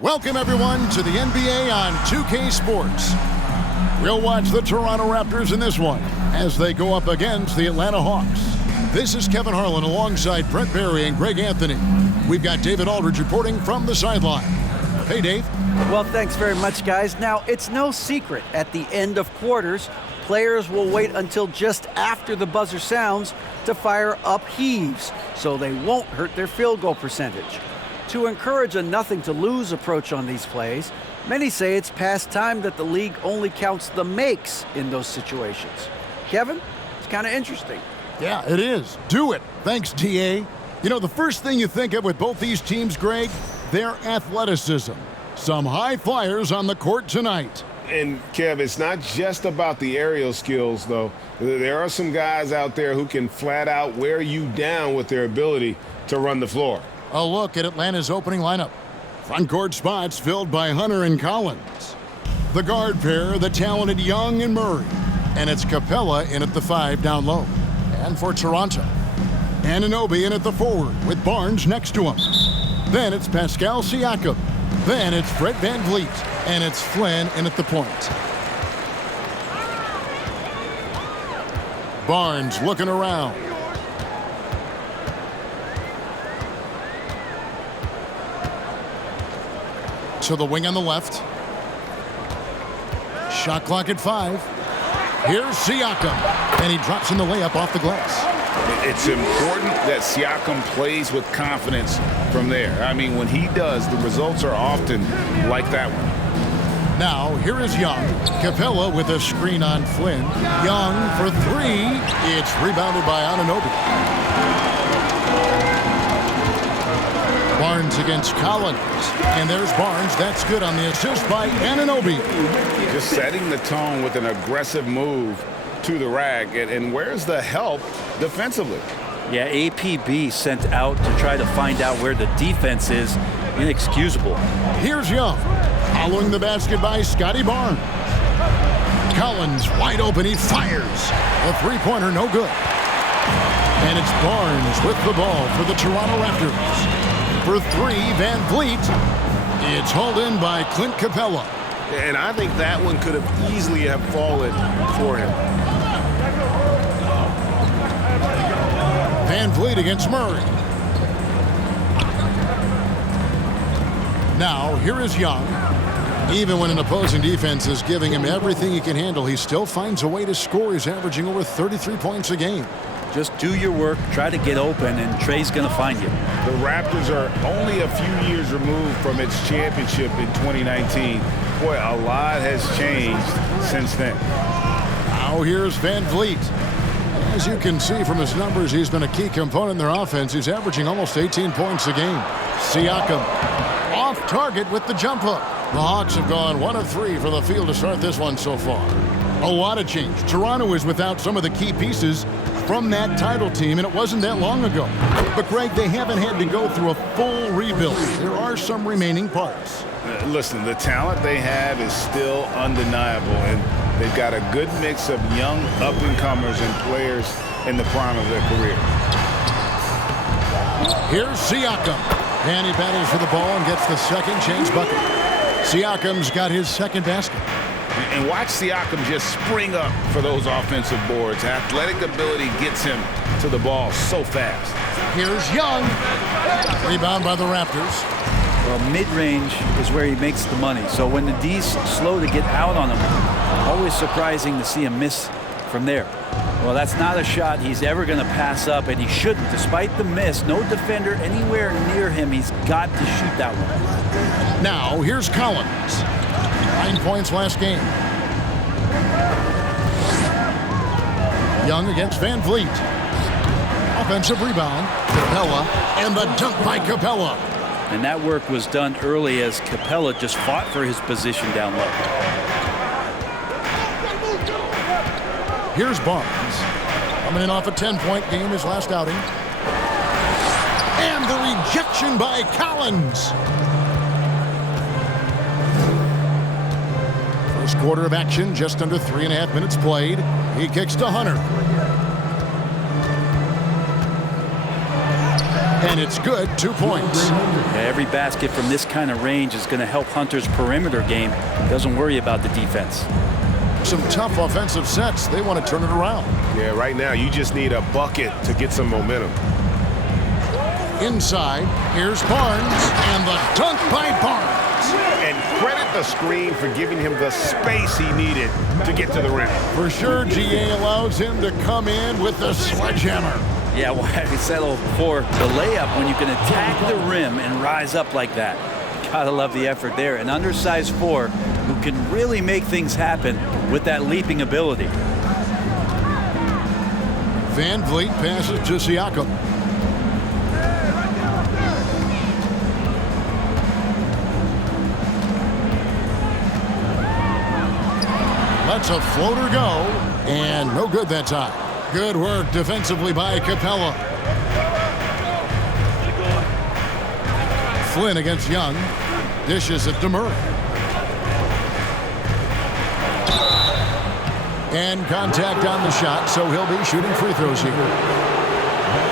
Welcome, everyone, to the NBA on 2K Sports. We'll watch the Toronto Raptors in this one as they go up against the Atlanta Hawks. This is Kevin Harlan alongside Brent Barry and Greg Anthony. We've got David Aldridge reporting from the sideline. Hey, Dave. Well, thanks very much, guys. Now, it's no secret at the end of quarters, players will wait until just after the buzzer sounds to fire up heaves so they won't hurt their field goal percentage. To encourage a nothing-to-lose approach on these plays, many say it's past time that the league only counts the makes in those situations. Kevin, it's kind of interesting. Yeah, it is. Do it. Thanks, TA. You know, the first thing you think of with both these teams, Greg, their athleticism. Some high flyers on the court tonight. And, Kev, it's not just about the aerial skills, though. There are some guys out there who can flat out wear you down with their ability to run the floor. A look at Atlanta's opening lineup. Front court spots filled by Hunter and Collins. The guard pair, the talented Young and Murray. And it's Capella in at the 5 down low. And for Toronto, Anunoby in at the forward with Barnes next to him. Then it's Pascal Siakam. Then it's Fred VanVleet. And it's Flynn in at the point. Barnes looking around. To the wing on the left. Shot clock at 5. Here's Siakam. And he drops in the layup off the glass. It's important that Siakam plays with confidence from there. I mean, when he does, the results are often like that one. Now, here is Young. Capella with a screen on Flynn. Young for 3. It's rebounded by Anunoby. Barnes against Collins. And there's Barnes. That's good on the assist by Anunoby. Just setting the tone with an aggressive move to the rack. And where's the help defensively? Yeah, APB sent out to try to find out where the defense is. Inexcusable. Here's Young. Following the basket by Scotty Barnes. Collins wide open. He fires. A three-pointer, no good. And it's Barnes with the ball for the Toronto Raptors. For 3, VanVleet. It's hauled in by Clint Capella. And I think that one could have easily have fallen for him. VanVleet against Murray. Now, here is Young. Even when an opposing defense is giving him everything he can handle, he still finds a way to score. He's averaging over 33 points a game. Just do your work, try to get open, and Trey's going to find you. The Raptors are only a few years removed from its championship in 2019. Boy, a lot has changed since then. Now here's VanVleet. As you can see from his numbers, he's been a key component in their offense. He's averaging almost 18 points a game. Siakam off target with the jump hook. The Hawks have gone 1 of 3 for the field to start this one so far. A lot of change. Toronto is without some of the key pieces from that title team, and it wasn't that long ago. But, Greg, they haven't had to go through a full rebuild. There are some remaining parts. Listen, the talent they have is still undeniable, and they've got a good mix of young up-and-comers and players in the prime of their career. Here's Siakam. And he battles for the ball and gets the second chance bucket. Siakam's got his second basket. And watch Siakam just spring up for those offensive boards. Athletic ability gets him to the ball so fast. Here's Young. Rebound by the Raptors. Well, mid-range is where he makes the money. So when the D's slow to get out on him, always surprising to see him miss from there. Well, that's not a shot he's ever going to pass up, and he shouldn't. Despite the miss, no defender anywhere near him. He's got to shoot that one. Now, here's Collins. 9 points last game. Young against VanVleet. Offensive rebound. Capella. And the dunk by Capella. And that work was done early as Capella just fought for his position down low. Here's Barnes. Coming in off a 10-point game his last outing. And the rejection by Collins. First quarter of action, just under 3.5 minutes played. He kicks to Hunter. And it's good, 2 points. Yeah, every basket from this kind of range is going to help Hunter's perimeter game. Doesn't worry about the defense. Some tough offensive sets. They want to turn it around. Yeah, right now you just need a bucket to get some momentum. Inside, here's Barnes, and the dunk by Barnes. And credit the screen for giving him the space he needed to get to the rim. For sure, GA allows him to come in with the sledgehammer. Yeah, why settle for the layup when you can attack the rim and rise up like that? Gotta love the effort there. An undersized 4 who can really make things happen with that leaping ability. Van Vliet passes to Siakam. Lets a floater go, and no good that time. Good work defensively by Capella. Flynn against Young. Dishes it to Murray. And contact on the shot, so he'll be shooting free throws here.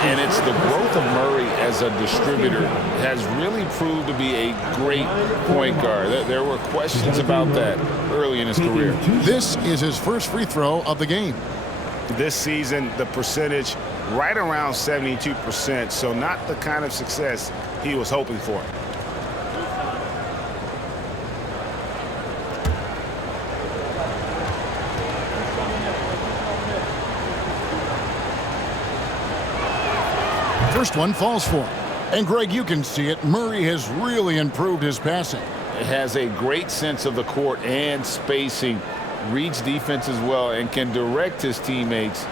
And it's the growth of Murray as a distributor has really proved to be a great point guard. There were questions about that early in his career. This is his first free throw of the game. This season, the percentage right around 72%, so not the kind of success he was hoping for. First one falls for him. And Greg, you can see it. Murray has really improved his passing. Has a great sense of the court and spacing, reads defense as well, and can direct his teammates.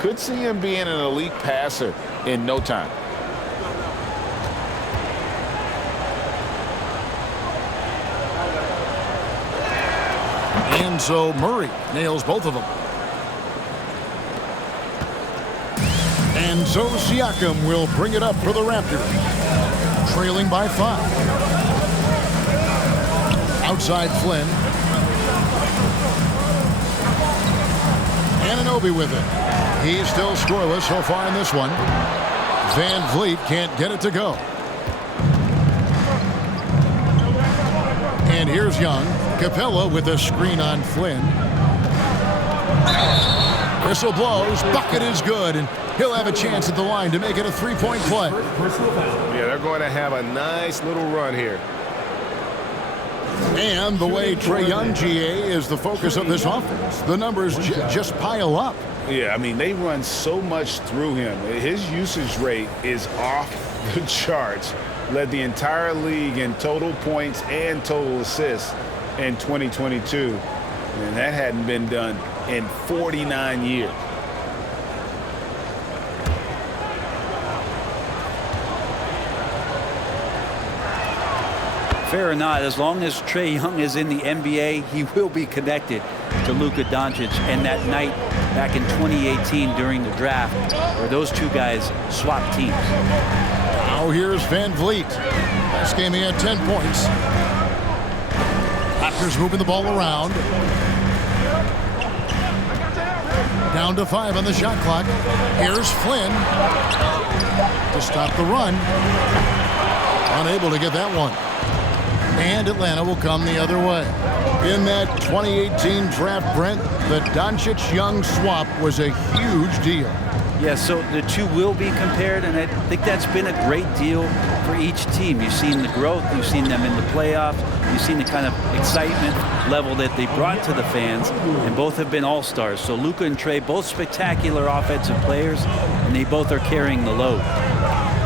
Could see him being an elite passer in no time. And so Murray nails both of them. And so Siakam will bring it up for the Raptors, trailing by 5. Outside Flynn. Anunoby with it. He's still scoreless so far in this one. Van Vliet can't get it to go. And here's Young. Capella with a screen on Flynn. Whistle blows. Bucket is good, and he'll have a chance at the line to make it a 3-point play. Yeah, they're going to have a nice little run here. And the way Trae Young, GA, is the focus of this offense. The numbers just pile up. Yeah, I mean, they run so much through him. His usage rate is off the charts. Led the entire league in total points and total assists in 2022. And that hadn't been done in 49 years. Fair or not, as long as Trae Young is in the NBA, he will be connected to Luka Doncic. And that night back in 2018 during the draft, where those two guys swapped teams. Now here's Van Vliet. Last game he had 10 points. Raptors moving the ball around. Down to 5 on the shot clock. Here's Flynn to stop the run. Unable to get that one. And Atlanta will come the other way. In that 2018 draft, Brent, the Doncic-Young swap was a huge deal. Yeah, so the two will be compared, and I think that's been a great deal for each team. You've seen the growth, you've seen them in the playoffs, you've seen the kind of excitement level that they brought to the fans, and both have been all-stars. So Luka and Trae, both spectacular offensive players, and they both are carrying the load.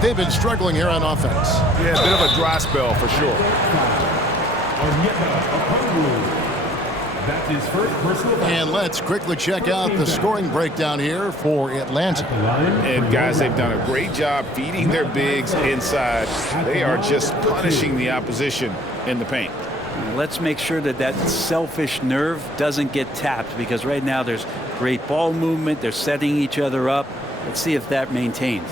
They've been struggling here on offense. Yeah, a bit of a dry spell for sure. And let's quickly check out the scoring breakdown here for Atlanta. And guys, they've done a great job feeding their bigs inside. They are just punishing the opposition in the paint. Let's make sure that that selfish nerve doesn't get tapped, because right now there's great ball movement. They're setting each other up. Let's see if that maintains.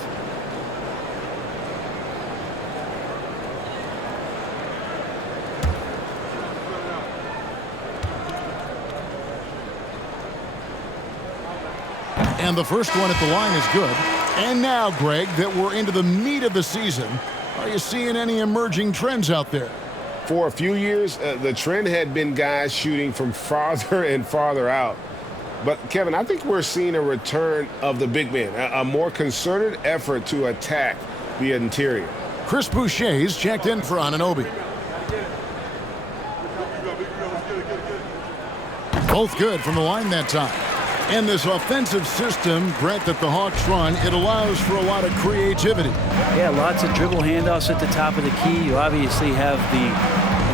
And the first one at the line is good. And now, Greg, that we're into the meat of the season, are you seeing any emerging trends out there? For a few years, the trend had been guys shooting from farther and farther out. But, Kevin, I think we're seeing a return of the big man, a more concerted effort to attack the interior. Chris Boucher's checked in for Anunoby. Both good from the line that time. And this offensive system, Brett, that the Hawks run, it allows for a lot of creativity. Yeah, lots of dribble handoffs at the top of the key. You obviously have the,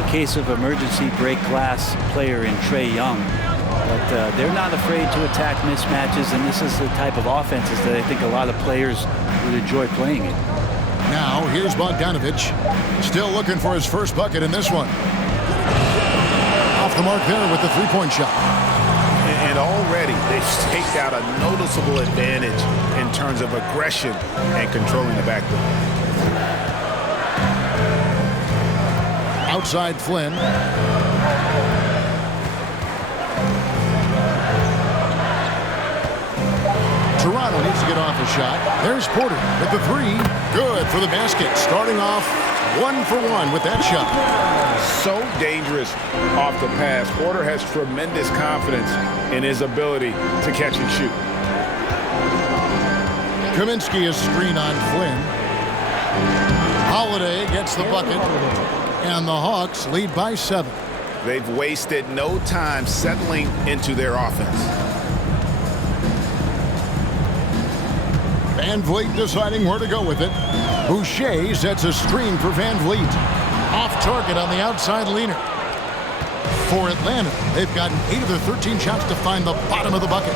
in case of emergency, break glass player in Trae Young. But they're not afraid to attack mismatches, and this is the type of offenses that I think a lot of players would enjoy playing it. Now, here's Bogdanovich, still looking for his first bucket in this one. Off the mark there with the three-point shot. And already they've staked out a noticeable advantage in terms of aggression and controlling the backcourt. Outside Flynn. Toronto needs to get off a shot. There's Porter with the three. Good for the basket. Starting off 1 for 1 with that shot. So dangerous off the pass. Porter has tremendous confidence in his ability to catch and shoot. Kaminsky is screen on Flynn. Holiday gets the bucket. And the Hawks lead by 7. They've wasted no time settling into their offense. Van Vliet deciding where to go with it. Boucher sets a screen for Van Vliet. Off target on the outside leaner. For Atlanta, they've gotten 8 of their 13 shots to find the bottom of the bucket.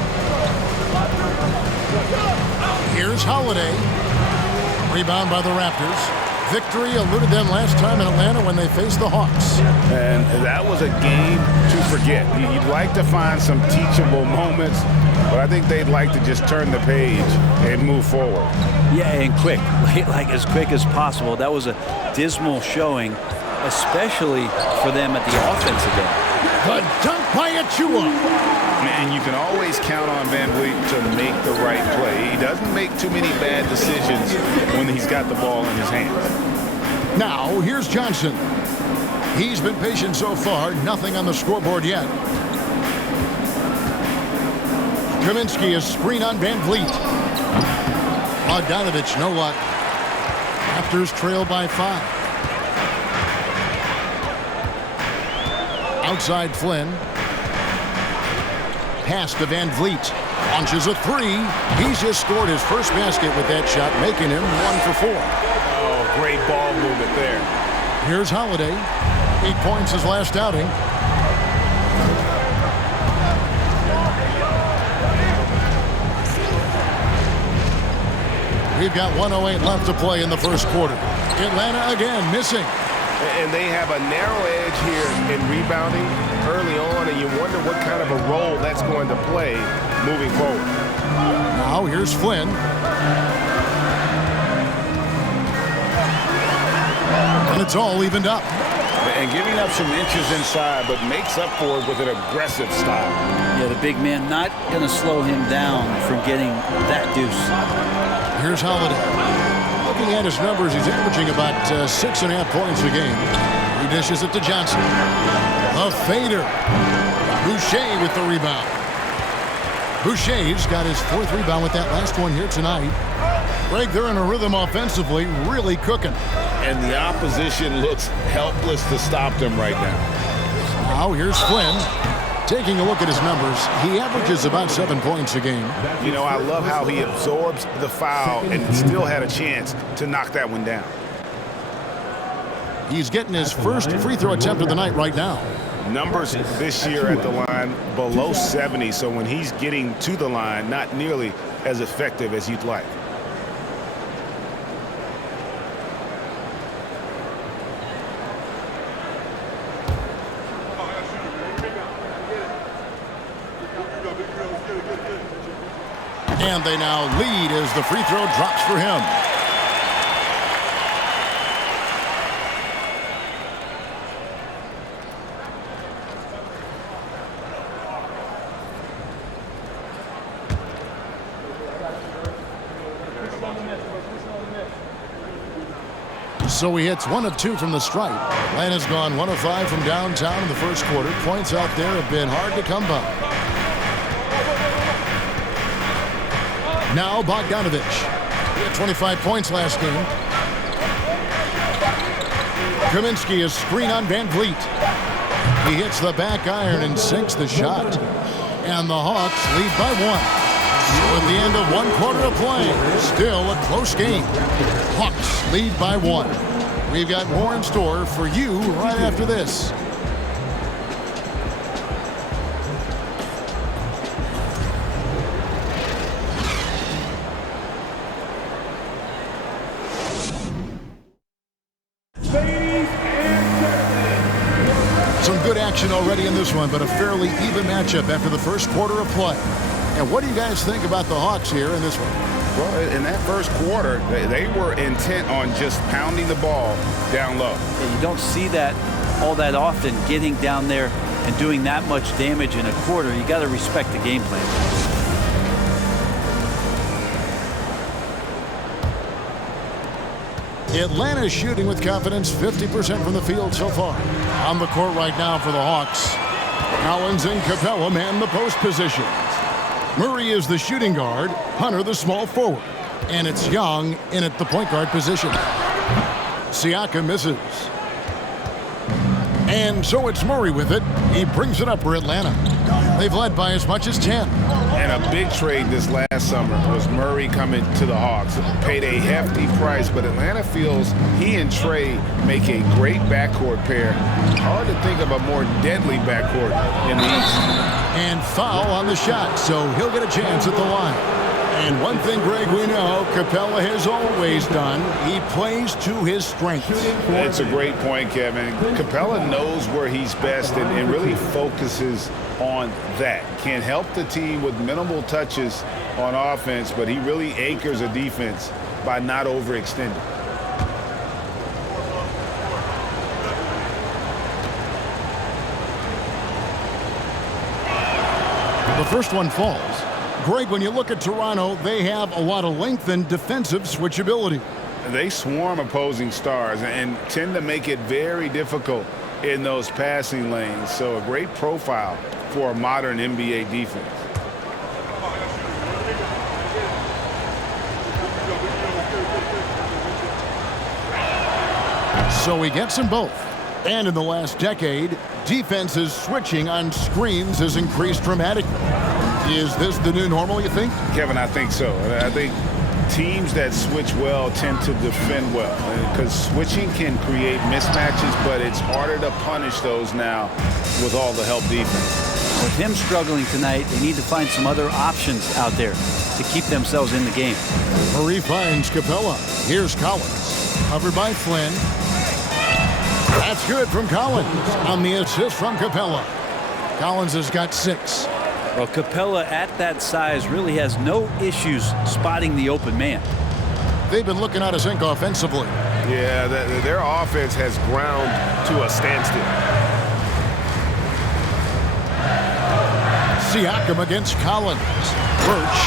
Here's Holiday. Rebound by the Raptors. Victory eluded them last time in Atlanta when they faced the Hawks. And that was a game to forget. You'd like to find some teachable moments, but I think they'd like to just turn the page and move forward. Yeah, and quick, like as quick as possible. That was a dismal showing, especially for them at the offensive end. The dunk by Achua. And you can always count on Van Vliet to make the right play. He doesn't make too many bad decisions when he's got the ball in his hands. Now, here's Johnson. He's been patient so far. Nothing on the scoreboard yet. Kaminsky is screen on Van Vliet. Bogdanovich, no luck. Raptors trail by 5. Outside Flynn. Pass to Van Vliet. Launches a three. He's just scored his first basket with that shot, making him 1 for 4. Oh, great ball movement there. Here's Holiday. 8 points his last outing. We've got 1:08 left to play in the first quarter. Atlanta again missing. And they have a narrow edge here in rebounding early on, and you wonder what kind of a role that's going to play moving forward. Now here's Flynn. And it's all evened up. And giving up some inches inside, but makes up for it with an aggressive style. Yeah, the big man not going to slow him down from getting that deuce. Here's Holiday. Looking at his numbers, he's averaging about 6.5 points a game. He dishes it to Johnson. A fader. Boucher with the rebound. Boucher's got his 4th rebound with that last one here tonight. Greg, they're in a rhythm offensively, really cooking. And the opposition looks helpless to stop them right now. Now here's Flynn. Taking a look at his numbers, he averages about 7 points a game. You know, I love how he absorbs the foul and still had a chance to knock that one down. He's getting his first free throw attempt of the night right now. Numbers this year at the line below 70, so when he's getting to the line, not nearly as effective as you'd like. And they now lead as the free throw drops for him. So he hits 1 of 2 from the stripe. Atlanta's gone 1 of 5 from downtown in the first quarter. Points out there have been hard to come by. Now Bogdanovich. He had 25 points last game. Kaminsky is screen on Van Vliet. He hits the back iron and sinks the shot. And the Hawks lead by 1. So at the end of 1 quarter of play, still a close game. Hawks lead by 1. We've got more in store for you right after this. Some good action already in this one, but a fairly even matchup after the first quarter of play. And what do you guys think about the Hawks here in this one? Well, in that first quarter, they were intent on just pounding the ball down low. Yeah, you don't see that all that often, getting down there and doing that much damage in a quarter. You got to respect the game plan. Atlanta shooting with confidence, 50% from the field so far. On the court right now for the Hawks. Collins and Capella man the post position. Murray is the shooting guard, Hunter the small forward. And it's Young in at the point guard position. Siakam misses. And so it's Murray with it. He brings it up for Atlanta. They've led by as much as 10. And a big trade this last summer was Murray coming to the Hawks. Paid a hefty price, but Atlanta feels he and Trey make a great backcourt pair. Hard to think of a more deadly backcourt in the East. And foul on the shot, so he'll get a chance at the line. And one thing, Greg, we know Capella has always done, he plays to his strengths. That's a great point, Kevin. Capella knows where he's best and really focuses on that. Can help the team with minimal touches on offense, but he really anchors a defense by not overextending. The first one falls. Greg, when you look at Toronto, they have a lot of length and defensive switchability. They swarm opposing stars and tend to make it very difficult in those passing lanes. So a great profile for a modern NBA defense. So he gets them both. And in the last decade, defenses switching on screens has increased dramatically. Is this the new normal, you think? Kevin, I think so. I think teams that switch well tend to defend well because switching can create mismatches, but it's harder to punish those now with all the help defense. With him struggling tonight, they need to find some other options out there to keep themselves in the game. Murray finds Capella. Here's Collins. Covered by Flynn. That's good from Collins on the assist from Capella. Collins has got 6. Well, Capella at that size really has no issues spotting the open man. They've been looking out of sync offensively. Yeah, their offense has ground to a standstill. Siakam against Collins. Birch,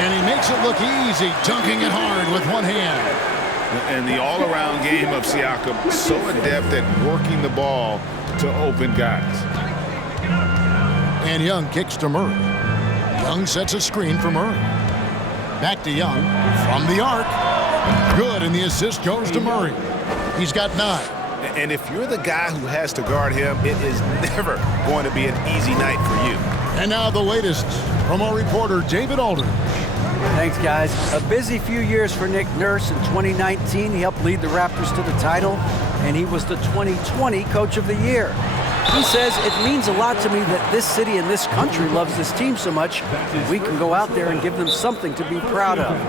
and he makes it look easy, dunking it hard with one hand. And the all-around game of Siakam, so adept at working the ball to open guys. And Young kicks to Murray. Young sets a screen for Murray. Back to Young from the arc. Good, and the assist goes to Murray. He's got 9. And if you're the guy who has to guard him, it is never going to be an easy night for you. And now the latest from our reporter, David Aldridge. Thanks, guys. A busy few years for Nick Nurse. In 2019, he helped lead the Raptors to the title, and he was the 2020 Coach of the Year. He says, it means a lot to me that this city and this country loves this team so much. We can go out there and give them something to be proud of.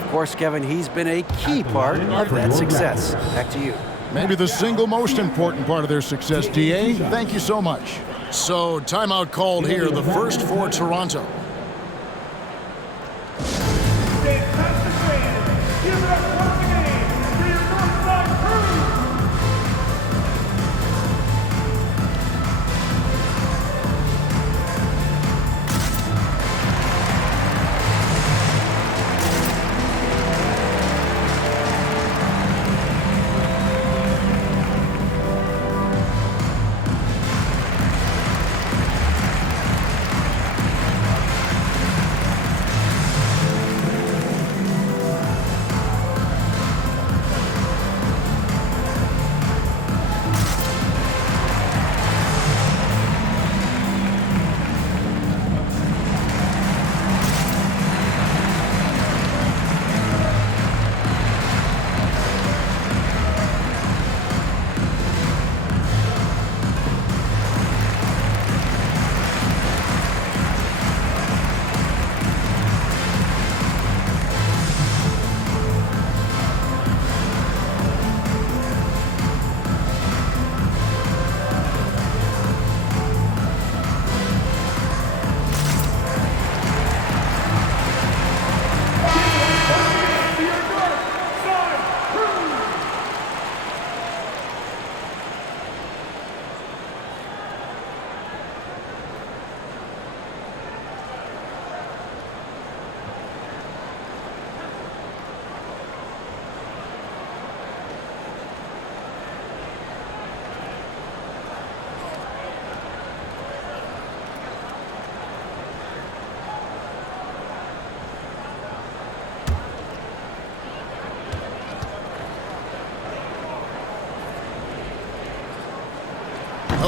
Of course, Kevin, he's been a key part of that success. Back to you. Maybe the single most important part of their success, DA. Thank you so much. So, timeout called here, the first for Toronto.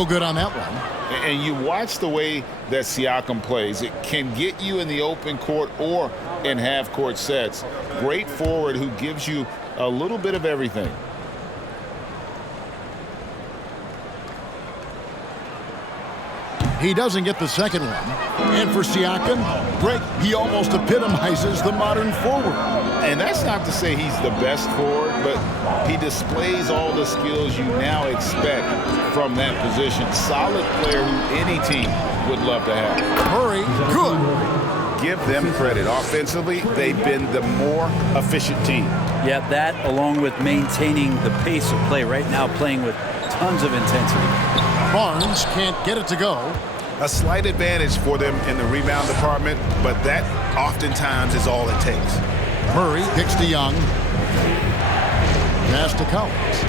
No good on that one. And you watch the way that Siakam plays. It can get you in the open court or in half-court sets. Great forward who gives you a little bit of everything. He doesn't get the second one. And for Siakam, Greg, he almost epitomizes the modern forward. And that's not to say he's the best forward, but he displays all the skills you now expect from that position. Solid player who any team would love to have. Murray, good. Give them credit. Offensively, they've been the more efficient team. Yeah, that along with maintaining the pace of play right now, playing with tons of intensity. Barnes can't get it to go. A slight advantage for them in the rebound department, but that oftentimes is all it takes. Murray kicks to Young. Pass to Collins.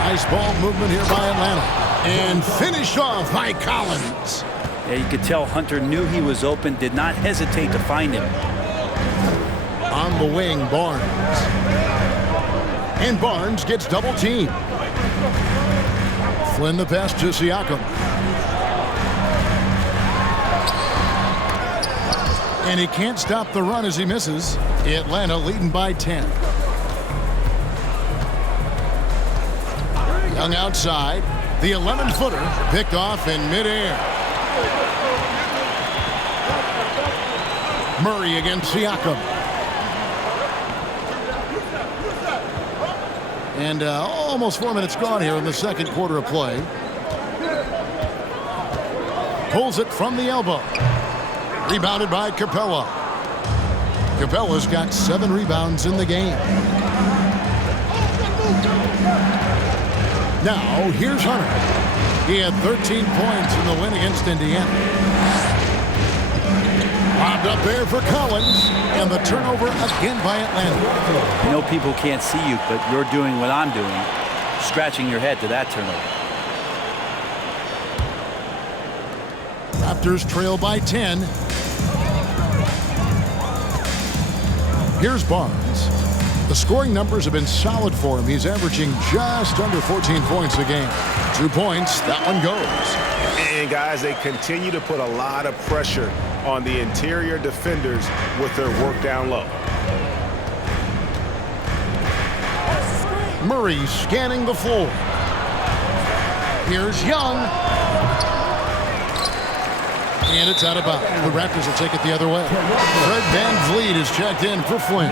Nice ball movement here by Atlanta. And finished off by Collins. Yeah, you could tell Hunter knew he was open, did not hesitate to find him. On the wing, Barnes. And Barnes gets double teamed. Flynn the pass to Siakam. And he can't stop the run as he misses. Atlanta leading by 10. Young outside. The 11-footer picked off in midair. Murray against Siakam. And almost 4 minutes gone here in the second quarter of play. Pulls it from the elbow. Rebounded by Capella. Capella's got 7 rebounds in the game. Now, here's Hunter. He had 13 points in the win against Indiana. Lobbed up there for Collins, and the turnover again by Atlanta. I know people can't see you, but you're doing what I'm doing, scratching your head to that turnover. Raptors trail by 10. Here's Barnes. The scoring numbers have been solid for him. He's averaging just under 14 points a game. 2 points, that one goes. And guys, they continue to put a lot of pressure on the interior defenders with their work down low. Murray scanning the floor. Here's Young. And it's out of bounds. The Raptors will take it the other way. Fred VanVleet is checked in for Flynn.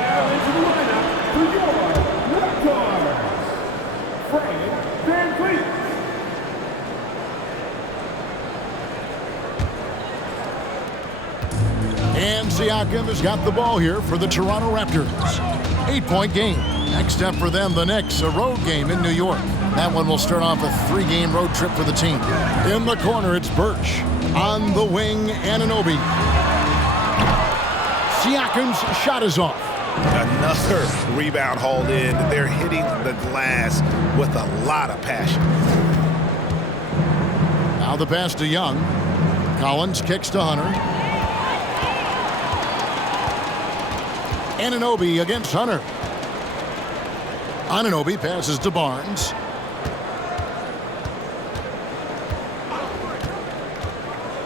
And Siakam has got the ball here for the Toronto Raptors. 8-point game. Next up for them, the Knicks, a road game in New York. That one will start off a 3-game road trip for the team. In the corner, it's Birch. On the wing, Anunoby. Siakam's shot is off. Another rebound hauled in. They're hitting the glass with a lot of passion. Now the pass to Young. Collins kicks to Hunter. Anunoby against Hunter. Anunoby passes to Barnes.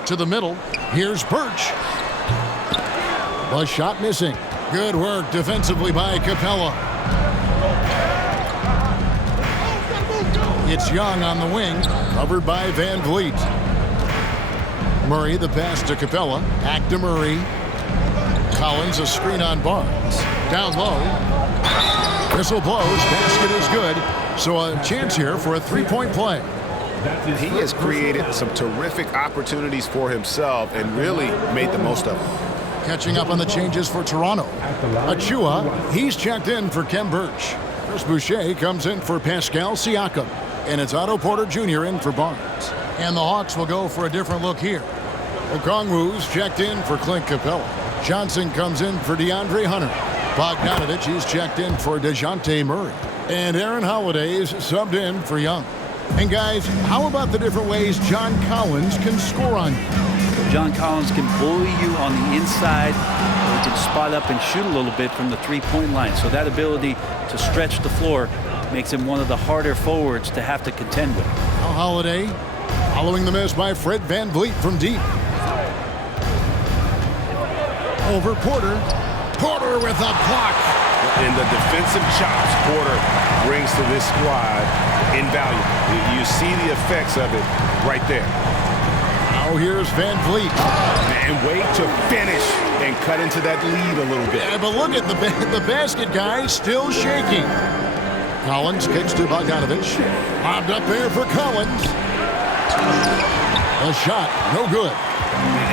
To the middle. Here's Birch. The shot missing. Good work defensively by Capella. It's Young on the wing, covered by VanVleet. Murray the pass to Capella. Back to Murray. Collins a screen on Barnes. Down low. Whistle blows. Basket is good. So a chance here for a 3-point play. He has created some terrific opportunities for himself and really made the most of them. Catching up on the changes for Toronto. Achua, he's checked in for Kem Birch. Chris Boucher comes in for Pascal Siakam. And it's Otto Porter Jr. in for Barnes. And the Hawks will go for a different look here. Okongwu's checked in for Clint Capella. Johnson comes in for DeAndre Hunter. Bogdanovich, he's checked in for DeJounte Murray. And Aaron Holiday's subbed in for Young. And guys, how about the different ways John Collins can score on you? John Collins can bully you on the inside, or he can spot up and shoot a little bit from the 3-point line. So that ability to stretch the floor makes him one of the harder forwards to have to contend with. Now Holiday following the miss by Fred VanVleet from deep. Over Porter. Porter with a block. And the defensive chops Porter brings to this squad invaluable. You see the effects of it right there. Now here's VanVleet. And wait to finish and cut into that lead a little bit. Yeah, but look at the basket guy still shaking. Collins kicks to Bogdanovich. Lobbed up there for Collins. A shot, no good.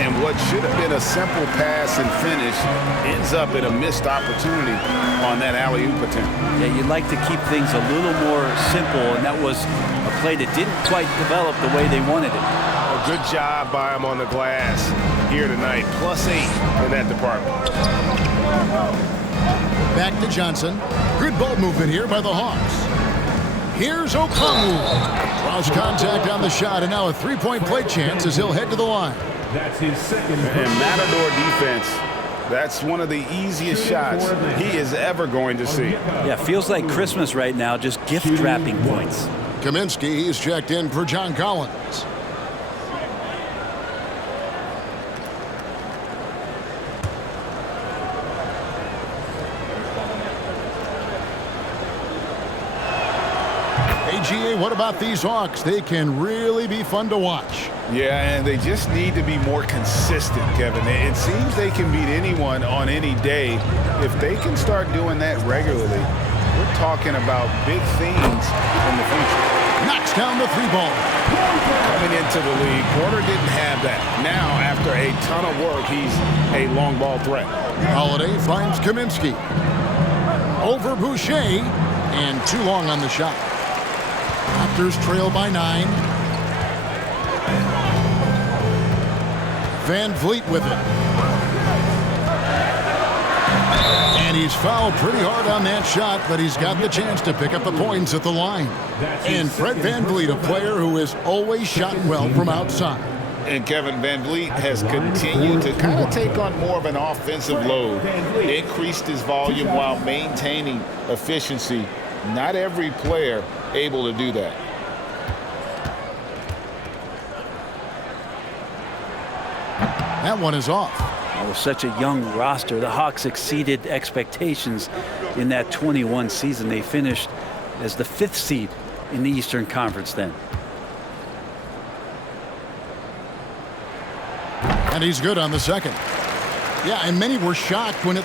And what should have been a simple pass and finish ends up in a missed opportunity on that alley-oop attempt. Yeah, you'd like to keep things a little more simple, and that was a play that didn't quite develop the way they wanted it. A good job by him on the glass here tonight. +8 in that department. Back to Johnson. Good ball movement here by the Hawks. Here's Okongwu. Draws contact on the shot, and now a three-point play chance as he'll head to the line. That's his second. And Matador defense, that's one of the easiest shots he is ever going to see. Yeah, feels like Christmas right now, just gift wrapping points. Kaminsky, he's checked in for John Collins. AGA, what about these Hawks? They can really be fun to watch. Yeah, and they just need to be more consistent, Kevin. It seems they can beat anyone on any day. If they can start doing that regularly, we're talking about big things in the future. Knocks down the three ball. Coming into the league, Porter didn't have that. Now, after a ton of work, he's a long ball threat. Holiday finds Kaminsky. Over Boucher, and too long on the shot. Raptors trail by 9. VanVleet with it. And he's fouled pretty hard on that shot, but he's got the chance to pick up the points at the line. And Fred VanVleet, a player who has always shot well from outside. And Kevin VanVleet has continued to kind of take on more of an offensive load. Increased his volume while maintaining efficiency. Not every player able to do that. That one is off. With such a young roster, the Hawks exceeded expectations in that 21 season. They finished as the 5th seed in the Eastern Conference then. And he's good on the second. Yeah, and many were shocked when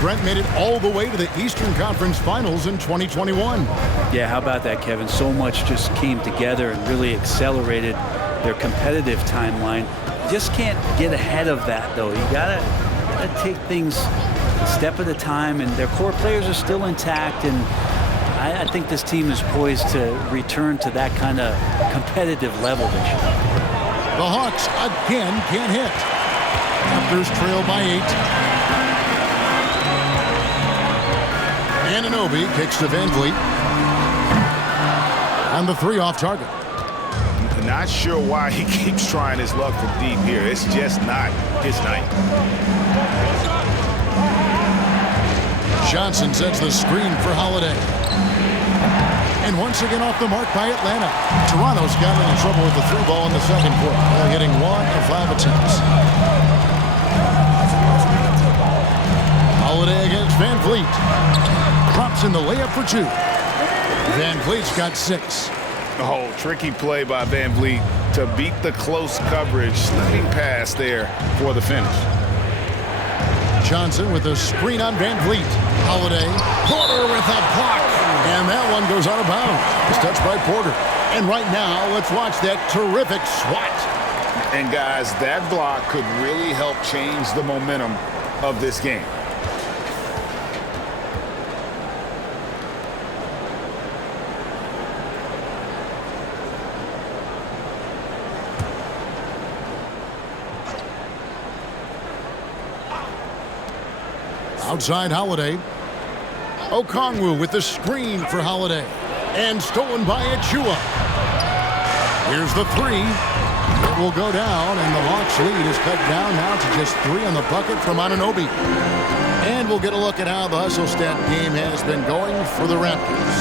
Brent made it all the way to the Eastern Conference Finals in 2021. Yeah, how about that, Kevin? So much just came together and really accelerated their competitive timeline. Just can't get ahead of that, though. You gotta take things a step at a time, and their core players are still intact, and I think this team is poised to return to that kind of competitive level this year. The Hawks again can't hit. Raptors trail by 8. Anunoby kicks to VanVleet. And the 3 off target. Not sure why he keeps trying his luck from deep here. It's just not his night. Johnson sets the screen for Holiday. And once again off the mark by Atlanta. Toronto's got into trouble with the 3 ball in the second quarter. They're hitting 1 of 5 attempts. Holiday against VanVleet. Drops in the layup for 2. VanVleet's got 6. Oh, tricky play by VanVleet to beat the close coverage. Slipping pass there for the finish. Johnson with a screen on VanVleet. Holiday. Porter with a block. And that one goes out of bounds. It's touched by Porter. And right now, let's watch that terrific swat. And guys, that block could really help change the momentum of this game. Outside Holiday. Okongwu with the screen for Holiday. And stolen by Achua. Here's the 3. It will go down, and the Hawks lead is cut down now to just 3 on the bucket from Anunoby. And we'll get a look at how the hustle stat game has been going for the Raptors.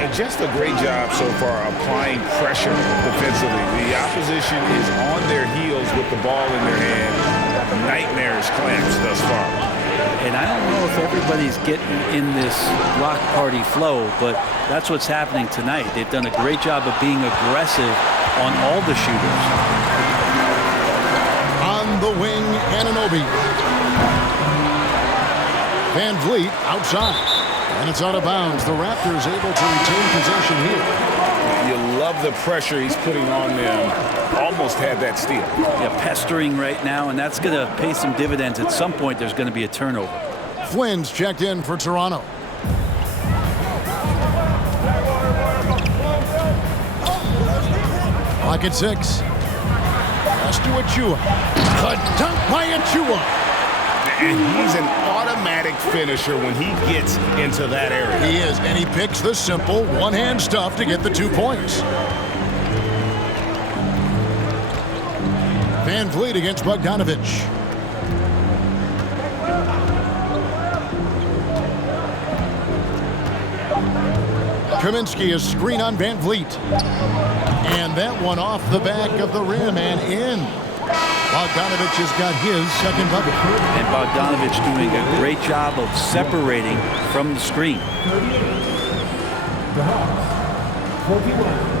And just a great job so far applying pressure defensively. The opposition is on their heels with the ball in their hand. Nightmares clamps thus far. And I don't know if everybody's getting in this block party flow, but that's what's happening tonight. They've done a great job of being aggressive on all the shooters. On the wing, Anunoby. Van Vliet outside. And it's out of bounds. The Raptors able to retain possession here. You love the pressure he's putting on them. Almost had that steal. Yeah, pestering right now, and that's going to pay some dividends. At some point, there's going to be a turnover. Flynn's checked in for Toronto. Clock at 6. Pass to Achua. A dunk by Achua. And he's an automatic finisher when he gets into that area. He is, and he picks the simple one-hand stuff to get the 2 points. Van Vliet against Bogdanovich. Kaminsky, a screen on Van Vliet. And that one off the back of the rim and in. Bogdanovich has got his second bucket. And Bogdanovich doing a great job of separating from the screen. The Hawks, 41.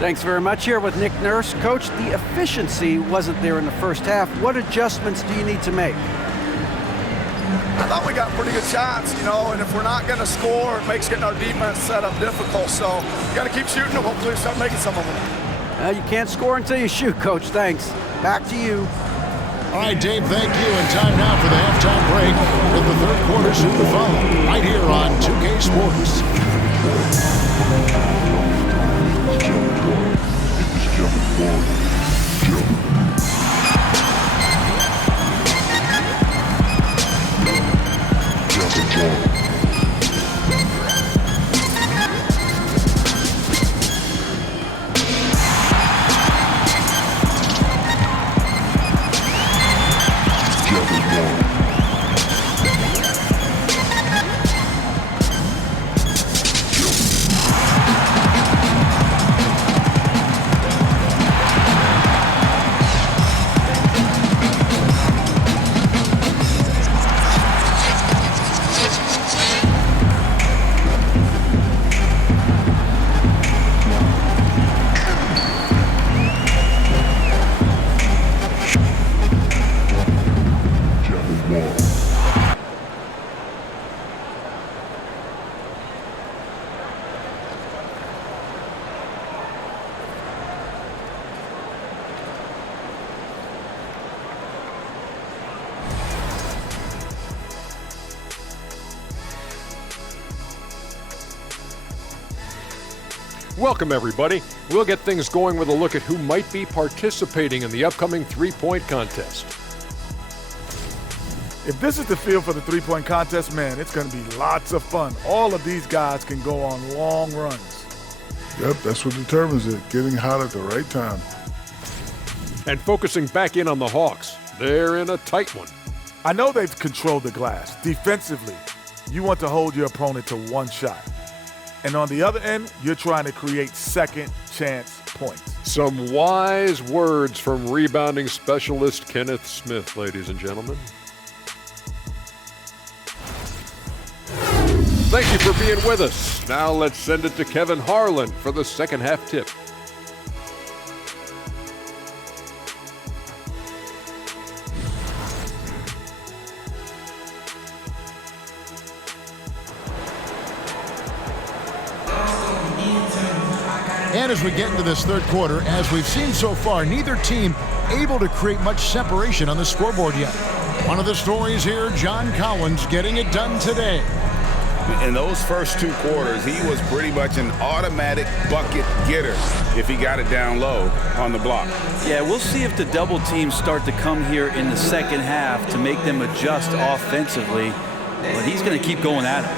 Thanks very much. Here with Nick Nurse. Coach, the efficiency wasn't there in the first half. What adjustments do you need to make? I thought we got pretty good shots, and if we're not going to score, it makes getting our defense set up difficult. So you got to keep shooting them. Hopefully we start making some of them. You can't score until you shoot, Coach. Thanks. Back to you. All right, Dave, thank you. And time now for the halftime break with the third quarter Super Bowl right here on 2K Sports. Welcome, everybody. We'll get things going with a look at who might be participating in the upcoming three-point contest. If this is the field for the three-point contest, man, it's going to be lots of fun. All of these guys can go on long runs. Yep, that's what determines it, getting hot at the right time. And focusing back in on the Hawks, they're in a tight one. I know they've controlled the glass. Defensively, you want to hold your opponent to one shot. And on the other end, you're trying to create second chance points. Some wise words from rebounding specialist Kenneth Smith, ladies and gentlemen. Thank you for being with us. Now let's send it to Kevin Harlan for the second half tip. And as we get into this third quarter, as we've seen so far, neither team able to create much separation on the scoreboard yet. One of the stories here, John Collins getting it done today. In those first two quarters, he was pretty much an automatic bucket getter if he got it down low on the block. Yeah, we'll see if the double teams start to come here in the second half to make them adjust offensively. but he's going to keep going at it.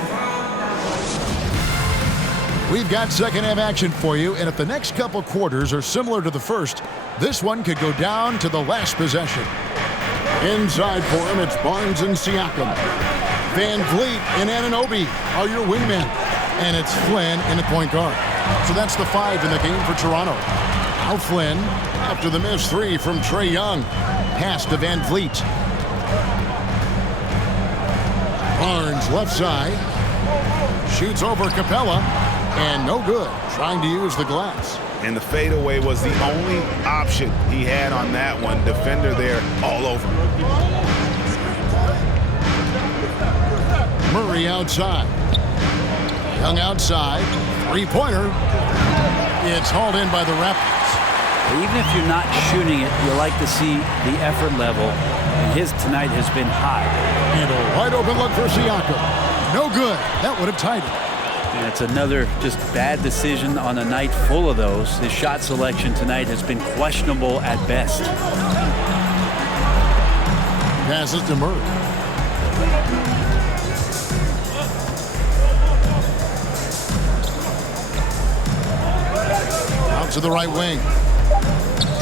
We've got second half action for you, and if the next couple quarters are similar to the first, this one could go down to the last possession. Inside for him, it's Barnes and Siakam. Van Vliet and Anunoby are your wingmen. And it's Flynn in the point guard. So that's the 5 in the game for Toronto. Now Flynn, after the missed 3 from Trae Young. Pass to Van Vliet. Barnes left side. Shoots over Capella. And no good, trying to use the glass. And the fadeaway was the only option he had on that one. Defender there all over. Murray outside. Young outside. Three-pointer. It's hauled in by the Raptors. Even if you're not shooting it, you like to see the effort level. And his tonight has been high. And a wide open look for Siakam. No good. That would have tied it. And it's another just bad decision on a night full of those. His shot selection tonight has been questionable at best. Passes to Murray. Out to the right wing.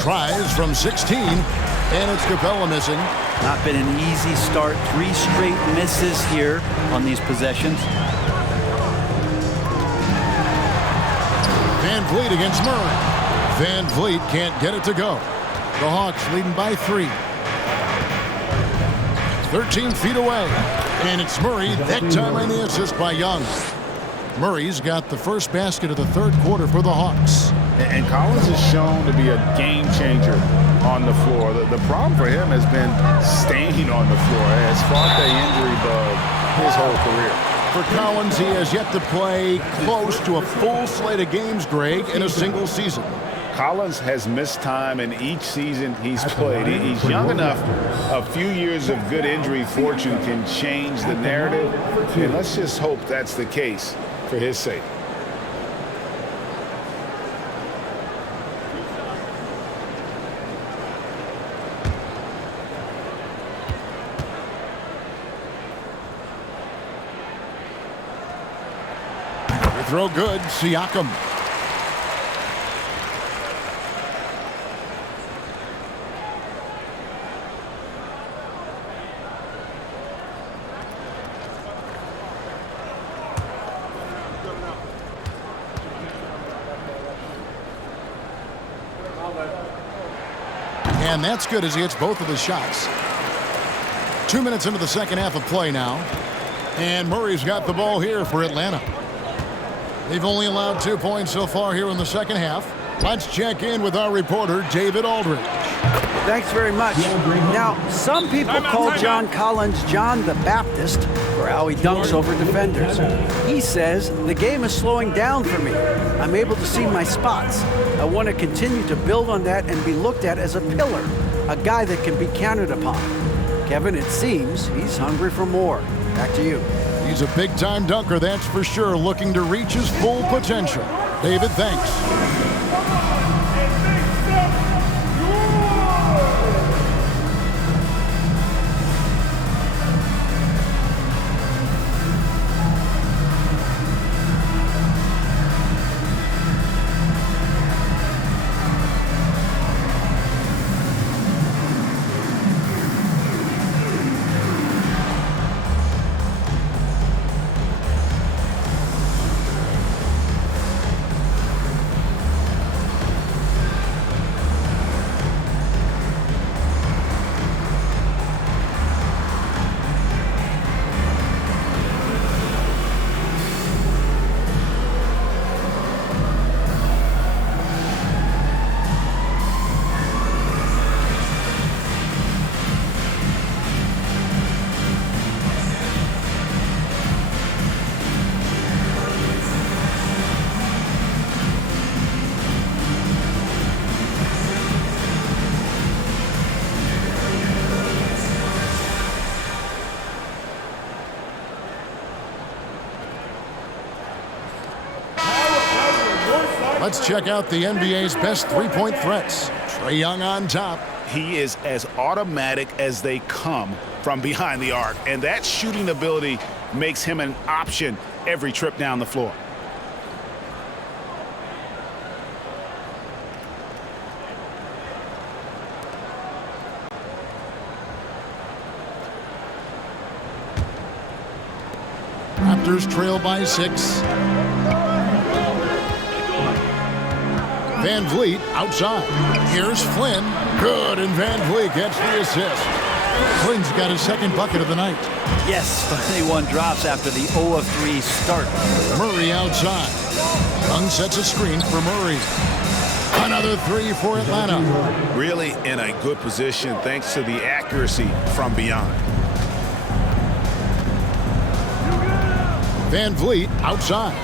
Tries from 16, and it's Capella missing. Not been an easy start. 3 straight misses here on these possessions. Van Vliet against Murray. Van Vliet can't get it to go. The Hawks leading by 3. 13 feet away. And it's Murray, that time on the assist by Young. Murray's got the first basket of the third quarter for the Hawks. And Collins is shown to be a game changer on the floor. The problem for him has been staying on the floor. Has fought the injury bug his whole career. For Collins, he has yet to play close to a full slate of games, Greg, in a single season. Collins has missed time in each season he's played. He's young enough. A few years of good injury fortune can change the narrative. And let's just hope that's the case for his sake. Throw good, Siakam. And that's good as he hits both of his shots. 2 minutes into the second half of play now. And Murray's got the ball here for Atlanta. They've only allowed 2 points so far here in the second half. Let's check in with our reporter, David Aldridge. Thanks very much. Now, some people call John Collins John the Baptist for how he dunks over defenders. He says, the game is slowing down for me. I'm able to see my spots. I want to continue to build on that and be looked at as a pillar, a guy that can be counted upon. Kevin, it seems he's hungry for more. Back to you. He's a big-time dunker, that's for sure, looking to reach his full potential. David, thanks. Let's check out the NBA's best three-point threats. Trae Young on top. he is as automatic as they come from behind the arc. And that shooting ability makes him an option every trip down the floor. Raptors trail by 6. Van Vliet outside. Here's Flynn. Good, and Van Vliet gets the assist. Flynn's got his second bucket of the night. Yes, finally one drops after the 0 of 3 start. Murray outside. Young sets a screen for Murray. Another 3 for Atlanta. Really in a good position thanks to the accuracy from beyond. Van Vliet outside.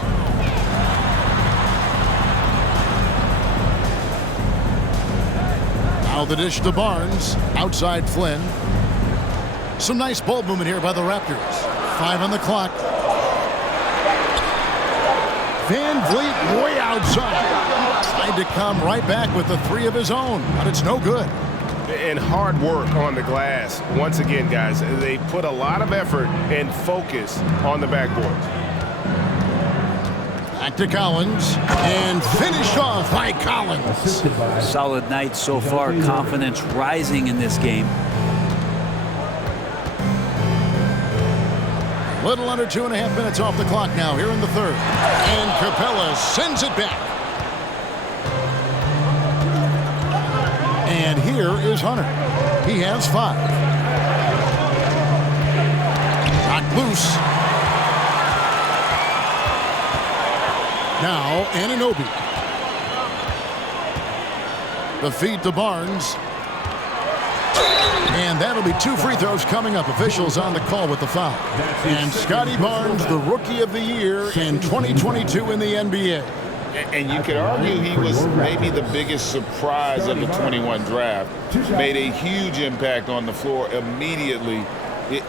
Now the dish to Barnes. Outside Flynn. Some nice ball movement here by the Raptors. 5 on the clock. Van Vliet way outside. Tried to come right back with the 3 of his own, but it's no good. And hard work on the glass. Once again, guys, they put a lot of effort and focus on the backboard. Back to Collins, and finished off by Collins. Solid night so far. Confidence rising in this game. Little under 2.5 minutes off the clock now here in the third. And Capella sends it back. And here is Hunter. He has 5. Knocked loose. Now Anunoby. The feed to Barnes. And that'll be 2 free throws coming up. Officials on the call with the foul. And Scotty Barnes, the Rookie of the Year in 2022 in the NBA. And you could argue he was maybe the biggest surprise of the 21 draft. Made a huge impact on the floor immediately.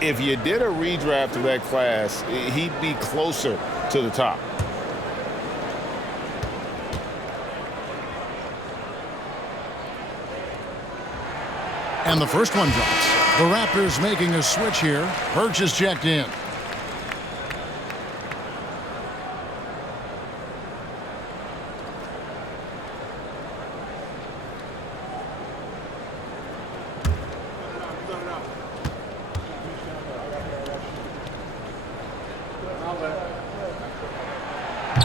If you did a redraft of that class, he'd be closer to the top. And the first one drops. The Raptors making a switch here. Birch is checked in.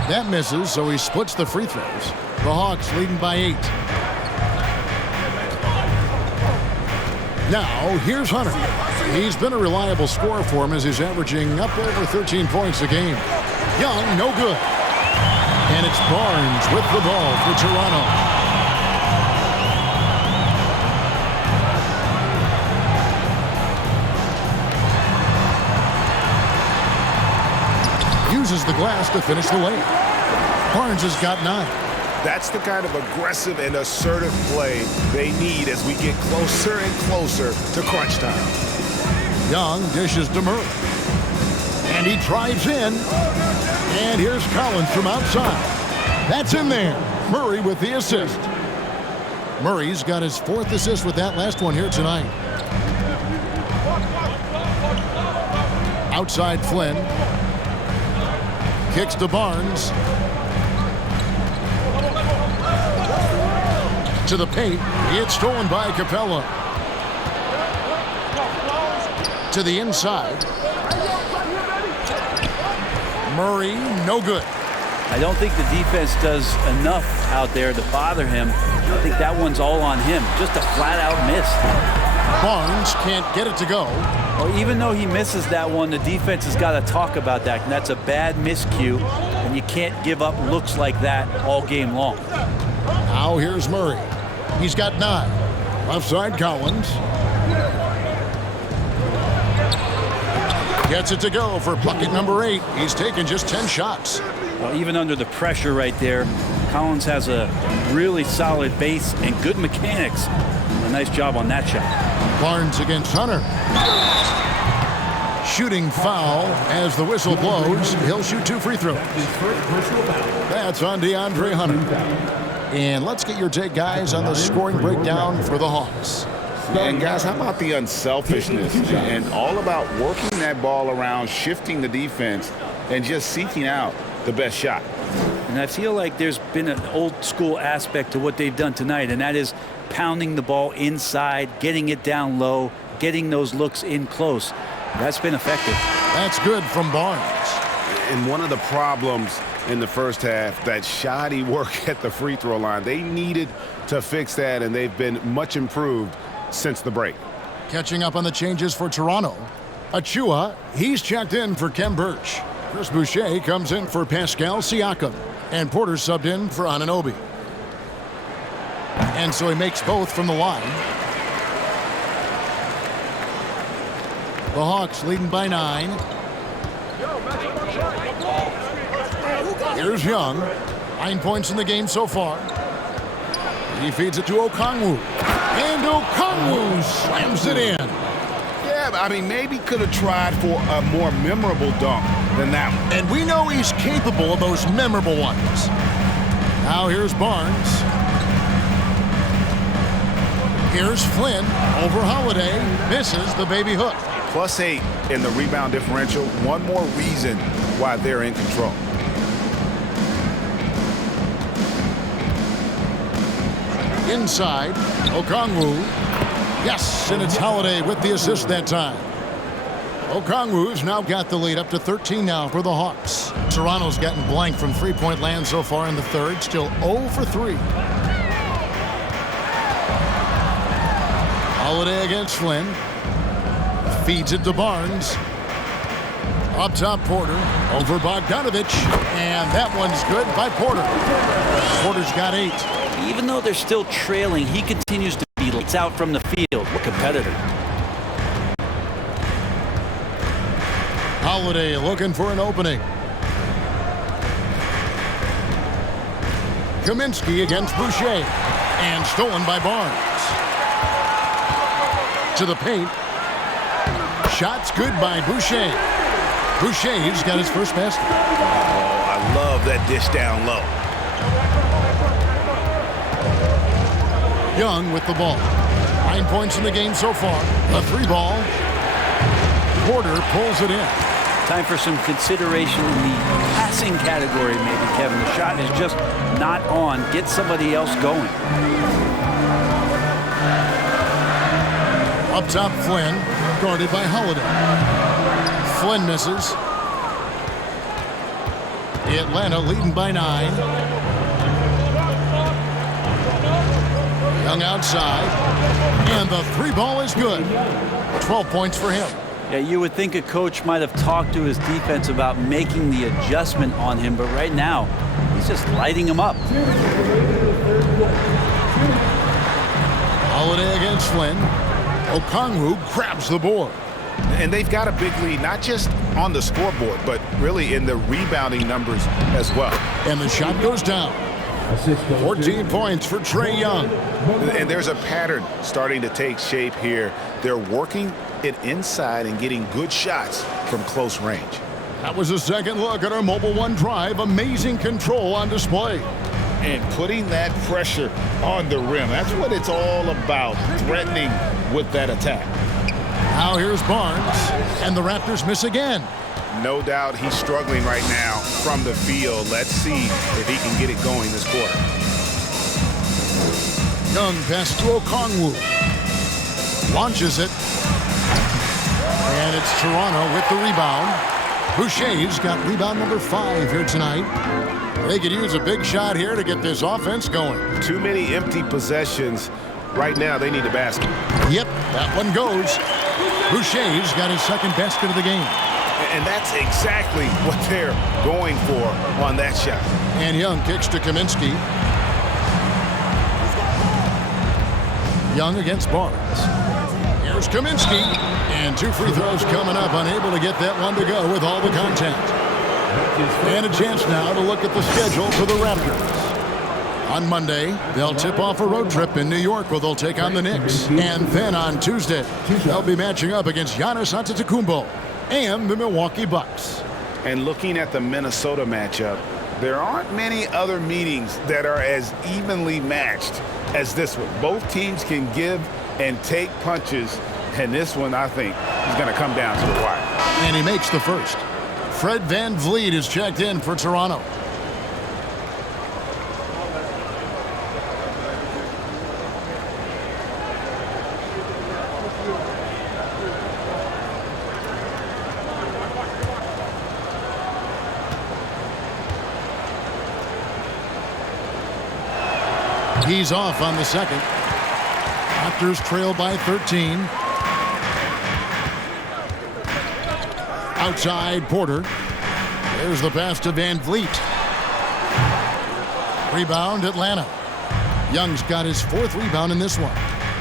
That misses, so he splits the free throws. The Hawks leading by 8. Now, here's Hunter. He's been a reliable scorer for him as he's averaging up over 13 points a game. Young, no good. And it's Barnes with the ball for Toronto. Uses the glass to finish the layup. Barnes has got 9. That's the kind of aggressive and assertive play they need as we get closer and closer to crunch time. Young dishes to Murray. And he drives in. And here's Collins from outside. That's in there. Murray with the assist. Murray's got his 4th assist with that last one here tonight. Outside Flynn. Kicks to Barnes. To the paint. It's stolen by Capella. To the inside. Murray, no good. I don't think the defense does enough out there to bother him. I think that one's all on him. Just a flat-out miss. Barnes can't get it to go. Well, even though he misses that one, the defense has got to talk about that. And that's a bad miscue, and you can't give up looks like that all game long. Now here's Murray. He's got 9. Left side Collins. Gets it to go for bucket number 8. He's taken just 10 shots. Well, even under the pressure right there, Collins has a really solid base and good mechanics. A nice job on that shot. Barnes against Hunter. Shooting foul as the whistle blows. He'll shoot 2 free throws. That's on DeAndre Hunter. And let's get your take, guys, on the scoring breakdown for the Hawks. And guys, how about the unselfishness and all about working that ball around, shifting the defense, and just seeking out the best shot. And I feel like there's been an old school aspect to what they've done tonight, and that is pounding the ball inside, getting it down low, getting those looks in close. That's been effective. That's good from Barnes. And one of the problems in the first half, that shoddy work at the free throw line. They needed to fix that, and they've been much improved since the break. Catching up on the changes for Toronto. Achua, he's checked in for Kem Birch. Chris Boucher comes in for Pascal Siakam. And Porter subbed in for Anunoby. And so he makes both from the line. The Hawks leading by 9. Here's Young. 9 points in the game so far. He feeds it to Okongwu. And Okongwu slams it in. Yeah, I mean, maybe could have tried for a more memorable dunk than that one. And we know he's capable of those memorable ones. Now here's Barnes. Here's Flynn over Holiday. Misses the baby hook. +8 in the rebound differential. One more reason why they're in control. Inside, Okongwu. Yes, and it's Holiday with the assist that time. Okongwu's now got the lead up to 13 now for the Hawks. Toronto's gotten blank from three-point land so far in the third, still 0 for 3. Holiday against Flynn. Feeds it to Barnes. Up top, Porter over Bogdanovich, and that one's good by Porter. Porter's got 8. Even though they're still trailing, he continues to be lights out from the field. What competitor. Holiday looking for an opening. Kaminsky against Boucher, and stolen by Barnes. To the paint. Shots good by Boucher. Boucher's got his first basket. Oh, I love that dish down low. Young with the ball. 9 points in the game so far. A 3-ball. Porter pulls it in. Time for some consideration in the passing category, maybe, Kevin. The shot is just not on. Get somebody else going. Up top, Flynn, guarded by Holiday. Flynn misses. Atlanta leading by 9. Young outside. And the 3-ball is good. 12 points for him. Yeah, you would think a coach might have talked to his defense about making the adjustment on him, but right now, he's just lighting him up. Holiday against Flynn. Okongwu grabs the board. And they've got a big lead, not just on the scoreboard, but really in the rebounding numbers as well. And the shot goes down. 14 points for Trae Young. And there's a pattern starting to take shape here. They're working it inside and getting good shots from close range. That was a second look at our Mobile One drive. Amazing control on display. And putting that pressure on the rim. That's what it's all about, threatening with that attack. Now here's Barnes, and the Raptors miss again. No doubt he's struggling right now from the field. Let's see if he can get it going this quarter. Young pass to Okongwu. Launches it. And it's Toronto with the rebound. Boucher's got rebound number 5 here tonight. They could use a big shot here to get this offense going. Too many empty possessions. Right now, they need a basket. Yep, that one goes. Boucher's got his second basket of the game. And that's exactly what they're going for on that shot. And Young kicks to Kaminsky. Young against Barnes. Here's Kaminsky. And 2 free throws coming up. Unable to get that one to go with all the contact. And a chance now to look at the schedule for the Raptors. On Monday, they'll tip off a road trip in New York where they'll take on the Knicks. And then on Tuesday, they'll be matching up against Giannis Antetokounmpo and the Milwaukee Bucks. And looking at the Minnesota matchup, there aren't many other meetings that are as evenly matched as this one. Both teams can give and take punches. And this one, I think, is going to come down to the wire. And he makes the first. Fred VanVleet is checked in for Toronto. He's off on the second. Raptors trail by 13. Outside Porter. There's the pass to VanVleet. Rebound Atlanta. Young's got his 4th rebound in this one.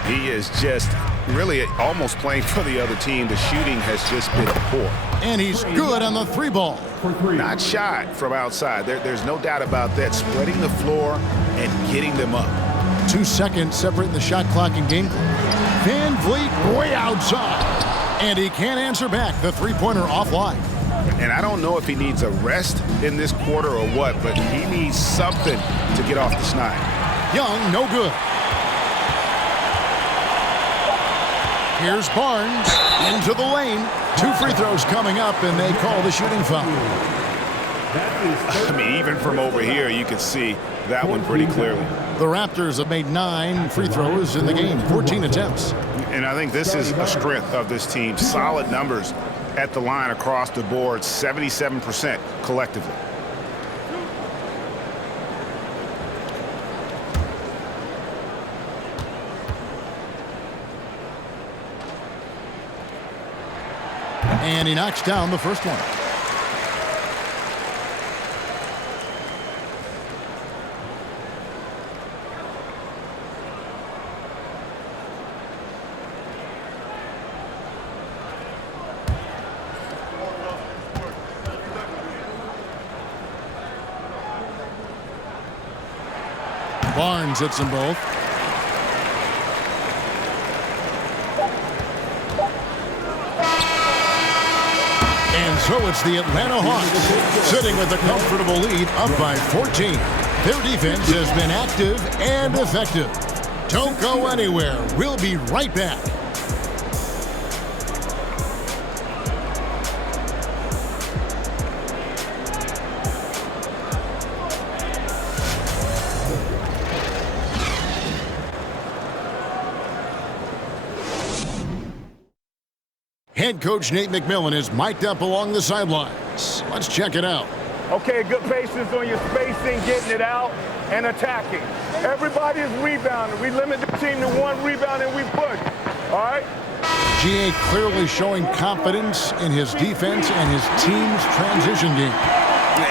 He is just really almost playing for the other team. The shooting has just been poor. And he's good on the 3-ball. Not shy from outside. There's no doubt about that. Spreading the floor and getting them up. 2 seconds separating the shot clock and game clock. VanVleet way outside. And he can't answer back. The three-pointer offline. And I don't know if he needs a rest in this quarter or what, but he needs something to get off the snide. Young, no good. Here's Barnes into the lane. 2 free throws coming up, and they call the shooting foul. I mean, even from over here, you can see that one pretty clearly. The Raptors have made 9 free throws in the game, 14 attempts. And I think this is a strength of this team. Solid numbers at the line across the board, 77% collectively. And he knocks down the first one. Barnes hits them both. And so it's the Atlanta Hawks sitting with a comfortable lead up by 14. Their defense has been active and effective. Don't go anywhere. We'll be right back. Head coach Nate McMillan is mic'd up along the sidelines. Let's check it out. Okay, good patience on your spacing, getting it out, and attacking. Everybody is rebounding. We limit the team to 1 rebound and we push. All right? GA clearly showing confidence in his defense and his team's transition game.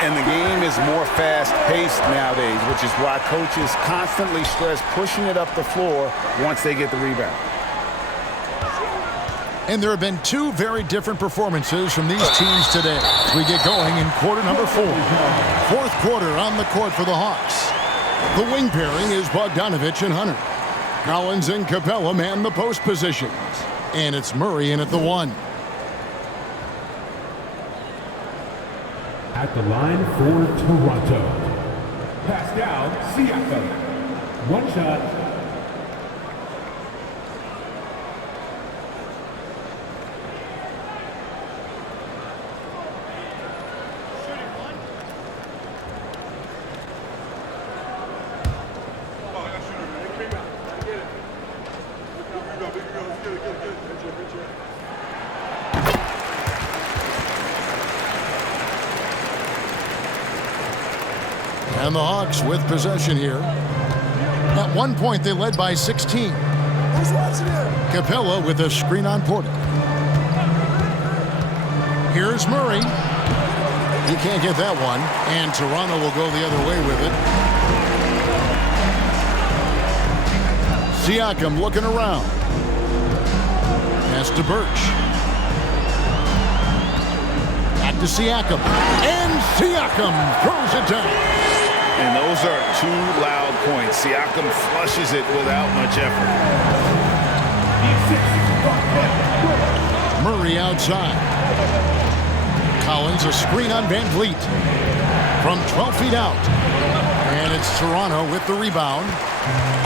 And the game is more fast-paced nowadays, which is why coaches constantly stress pushing it up the floor once they get the rebound. And there have been 2 very different performances from these teams today as we get going in quarter number 4. 4th quarter on the court for the Hawks. The wing pairing is Bogdanovich and Hunter. Collins and Capella man the post positions. And it's Murray in at the 1. At the line for Toronto, Pascal Siakam. 1 shot. And the Hawks with possession here. At one point, they led by 16. Who's watching it? Capella with a screen on Porter. Here's Murray. He can't get that one, and Toronto will go the other way with it. Siakam looking around. Pass to Birch. Back to Siakam. And Siakam throws it down. And those are 2 loud points. Siakam flushes it without much effort. Murray outside. Collins a screen on VanVleet. From 12 feet out. And it's Toronto with the rebound.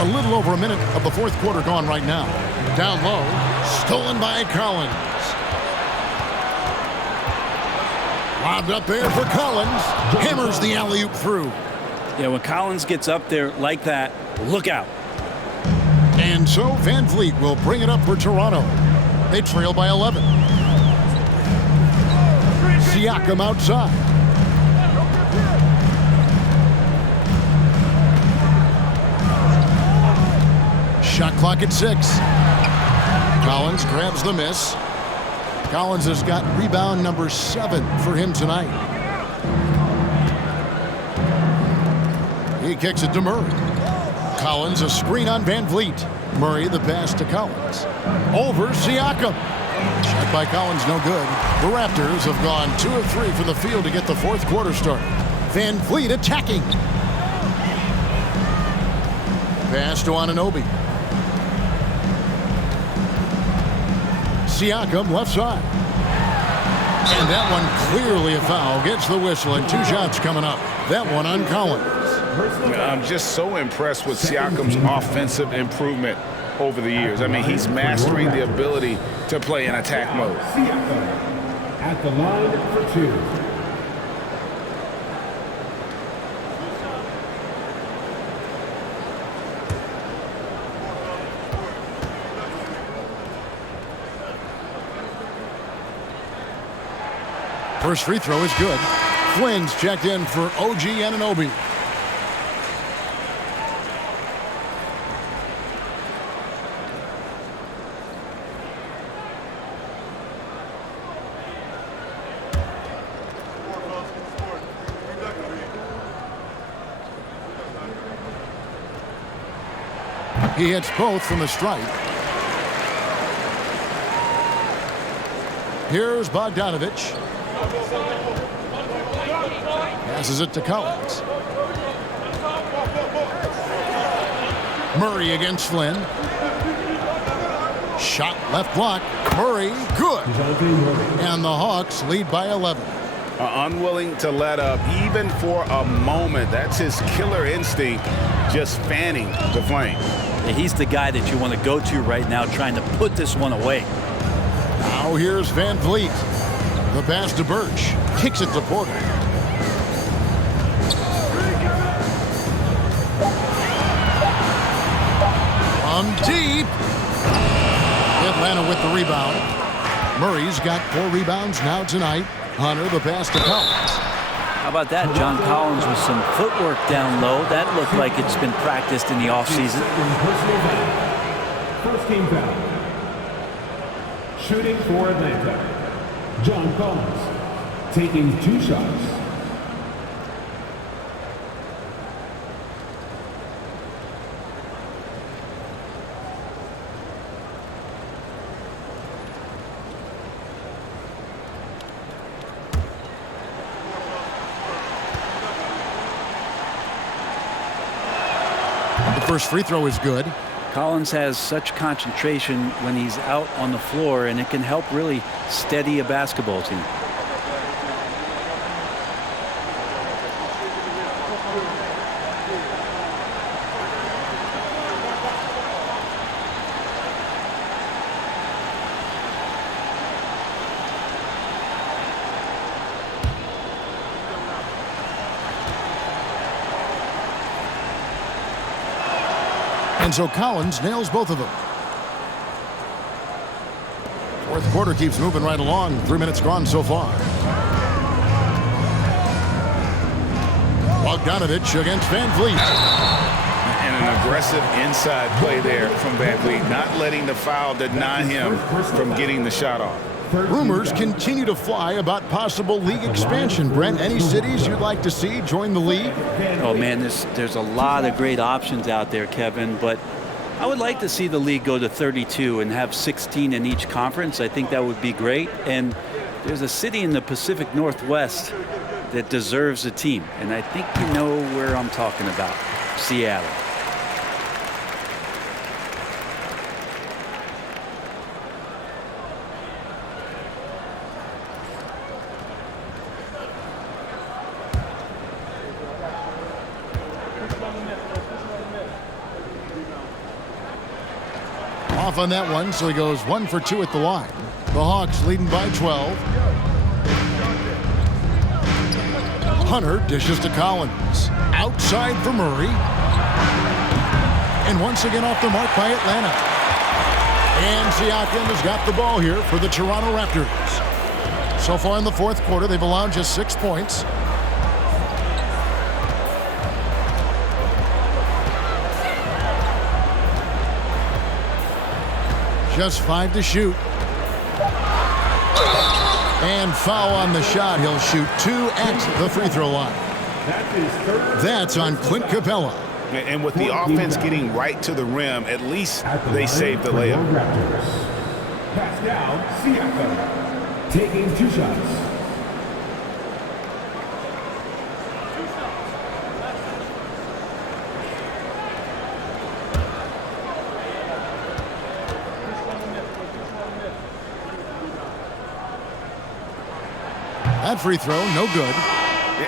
A little over a minute of the 4th quarter gone right now. Down low, stolen by Collins. Lobbed up there for Collins. Hammers the alley-oop through. Yeah, when Collins gets up there like that, look out. And so Van Vliet will bring it up for Toronto. They trail by 11. Siakam outside. Shot clock at 6. Collins grabs the miss. Collins has got rebound number 7 for him tonight. He kicks it to Murray. Collins a screen on Van Vliet. Murray the pass to Collins. Over Siakam. Shot by Collins, no good. The Raptors have gone 2 of 3 from the field to get the fourth quarter started. Van Vliet attacking. Pass to Anunoby. Siakam left side. And that one clearly a foul. Gets the whistle and 2 shots coming up. That one on Collins. I'm just so impressed with Siakam's offensive improvement over the years. I mean, he's mastering the ability to play in attack mode. Siakam at the line for 2. First free throw is good. Flynn's checked in for OG Anunoby. He hits both from the stripe. Here's Bogdanovich. Passes it to Collins. Murray against Flynn. Shot left block. Murray, good. And the Hawks lead by 11. Unwilling to let up even for a moment. That's his killer instinct, just fanning the flame. Yeah, he's the guy that you want to go to right now, trying to put this one away. Now here's Van Vliet. The pass to Birch. Kicks it to Porter. From deep. Atlanta with the rebound. Murray's got 4 rebounds now tonight. Hunter the pass to Collins. How about that? John Collins with some footwork down low. That looked like it's been practiced in the offseason. First team foul. Shooting for Atlanta. John Collins taking 2 shots. The first free throw is good. Collins has such concentration when he's out on the floor, and it can help really steady a basketball team. And so Collins nails both of them. Fourth quarter keeps moving right along. 3 minutes gone so far. Bogdanovich against Van Vliet. And an aggressive inside play there from Van Vliet, not letting the foul deny him from getting the shot off. Rumors continue to fly about possible league expansion. Brent, any cities you'd like to see join the league? Oh, man, there's a lot of great options out there, Kevin, but I would like to see the league go to 32 and have 16 in each conference. I think that would be great. And there's a city in the Pacific Northwest that deserves a team, and I think you know where I'm talking about. Seattle. off on that one, so he goes 1 for 2 at the line. The Hawks leading by 12. Hunter dishes to Collins. Outside for Murray. And once again off the mark by Atlanta. And Siakam has got the ball here for the Toronto Raptors. So far in the fourth quarter, they've allowed just 6 points. Just 5 to shoot. And foul on the shot. He'll shoot 2 at the free throw line. That's on Clint Capella. And with the offense getting right to the rim, at least they saved the layup. Pass down, Siakam. Taking 2 shots. That free throw, no good.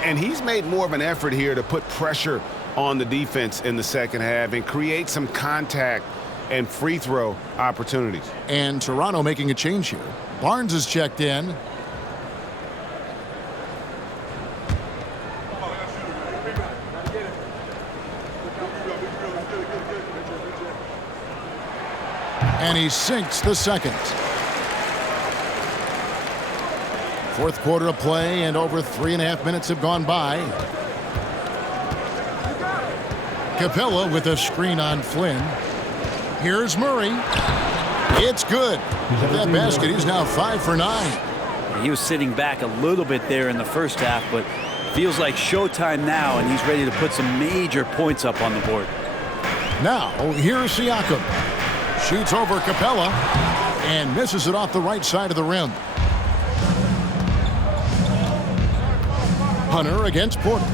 And he's made more of an effort here to put pressure on the defense in the second half and create some contact and free throw opportunities. And Toronto making a change here. Barnes is checked in. And he sinks the second. Fourth quarter of play, and over 3.5 minutes have gone by. Capella with a screen on Flynn. Here's Murray. It's good. With that basket, he's now 5 for 9. He was sitting back a little bit there in the first half, but feels like showtime now, and he's ready to put some major points up on the board. Now, here's Siakam. Shoots over Capella and misses it off the right side of the rim. Hunter against Porter.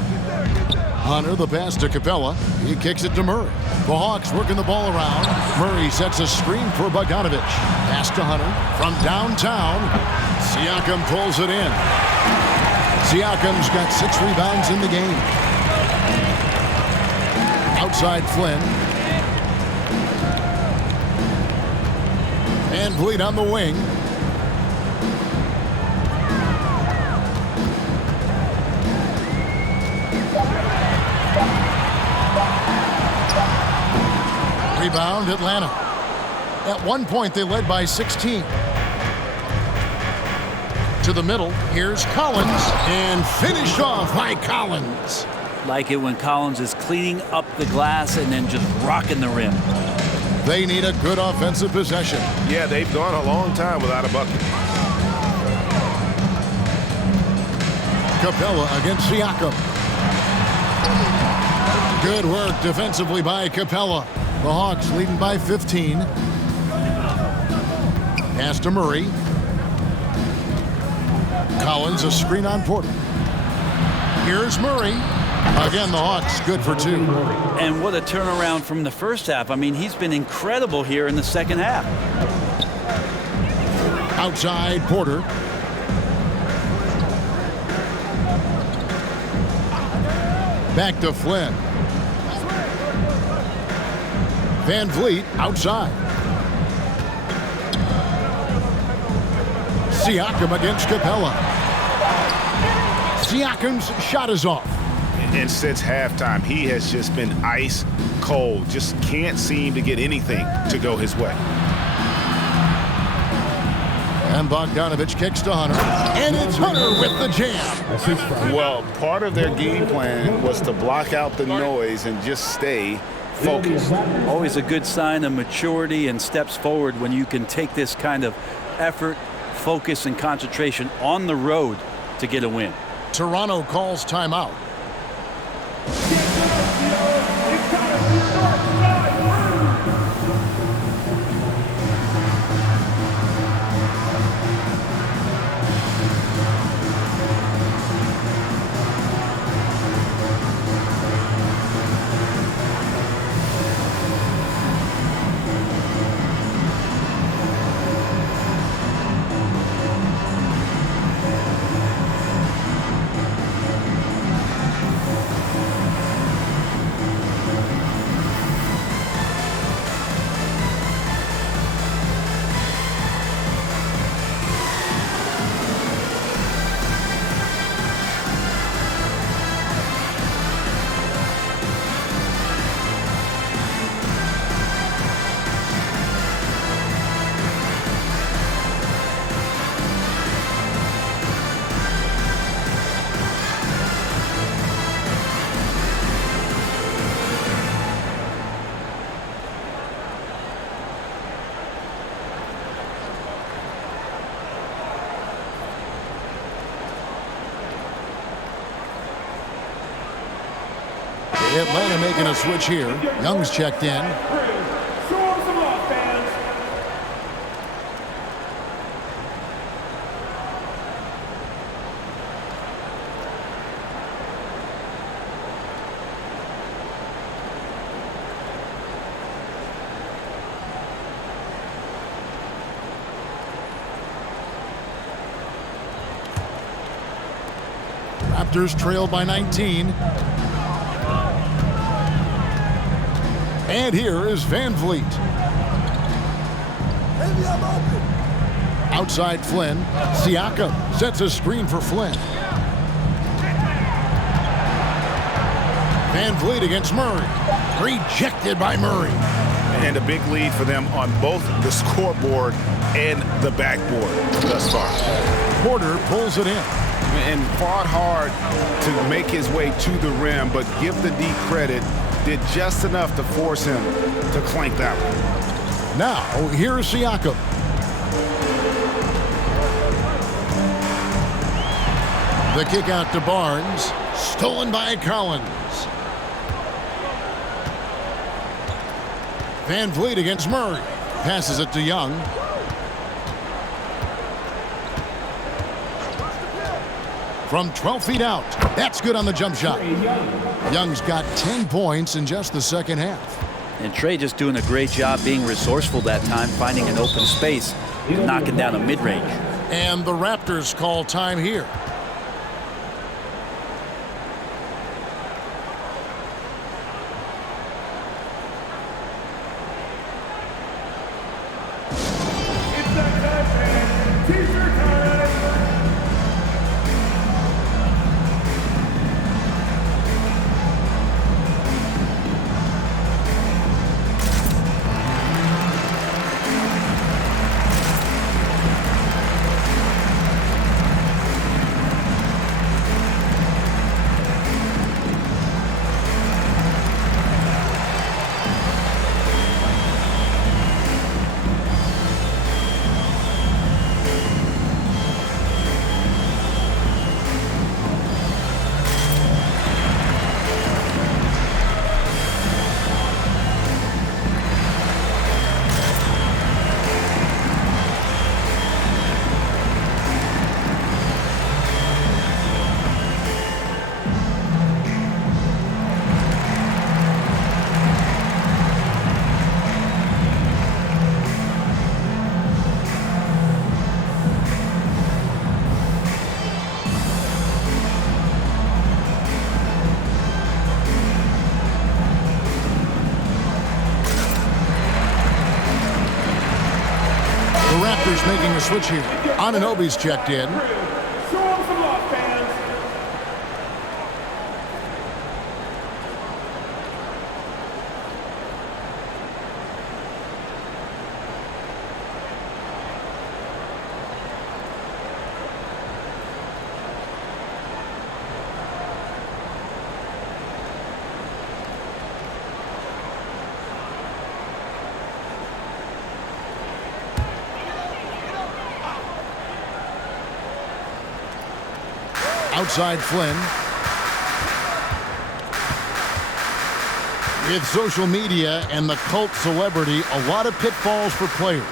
Hunter, the pass to Capella. He kicks it to Murray. The Hawks working the ball around. Murray sets a screen for Bogdanovich. Pass to Hunter from downtown. Siakam pulls it in. Siakam's got 6 rebounds in the game. Outside Flynn. Van Vliet on the wing. Rebound, Atlanta. At one point, they led by 16. To the middle, here's Collins, and finished off by Collins. Like it when Collins is cleaning up the glass and then just rocking the rim. They need a good offensive possession. Yeah, they've gone a long time without a bucket. Capella against Siakam. Good work defensively by Capella. The Hawks leading by 15. Pass to Murray. Collins, a screen on Porter. Here's Murray. Again, the Hawks good for 2. And what a turnaround from the first half. I mean, he's been incredible here in the second half. Outside Porter. Back to Flynn. Van Vliet outside. Siakam against Capella. Siakam's shot is off. And since halftime, he has just been ice cold. Just can't seem to get anything to go his way. And Bogdanovich kicks to Hunter. And it's Hunter with the jam. Well, part of their game plan was to block out the noise and just stay focused. Always a good sign of maturity and steps forward when you can take this kind of effort, focus, and concentration on the road to get a win. Toronto calls timeout. Atlanta making a switch here. Young's checked in. Show 'em some love, fans. Raptors trail by 19. And here is Van Vliet. Outside Flynn. Siakam sets a screen for Flynn. Van Vliet against Murray. Rejected by Murray. And a big lead for them on both the scoreboard and the backboard thus far. Porter pulls it in. And fought hard to make his way to the rim, but give the D credit, did just enough to force him to clank that one. Now, here's Siakam. The kick out to Barnes. Stolen by Collins. Van Vliet against Murray. Passes it to Young. From 12 feet out. That's good on the jump shot. Young's got 10 points in just the second half. And Trey just doing a great job being resourceful that time, finding an open space and knocking down a mid-range. And the Raptors call time here. It's that time, man. T-shirt time. Raptors making a switch here. Anunoby's checked in. Show 'em some love, fans. Outside Flynn. With social media and the cult celebrity, a lot of pitfalls for players.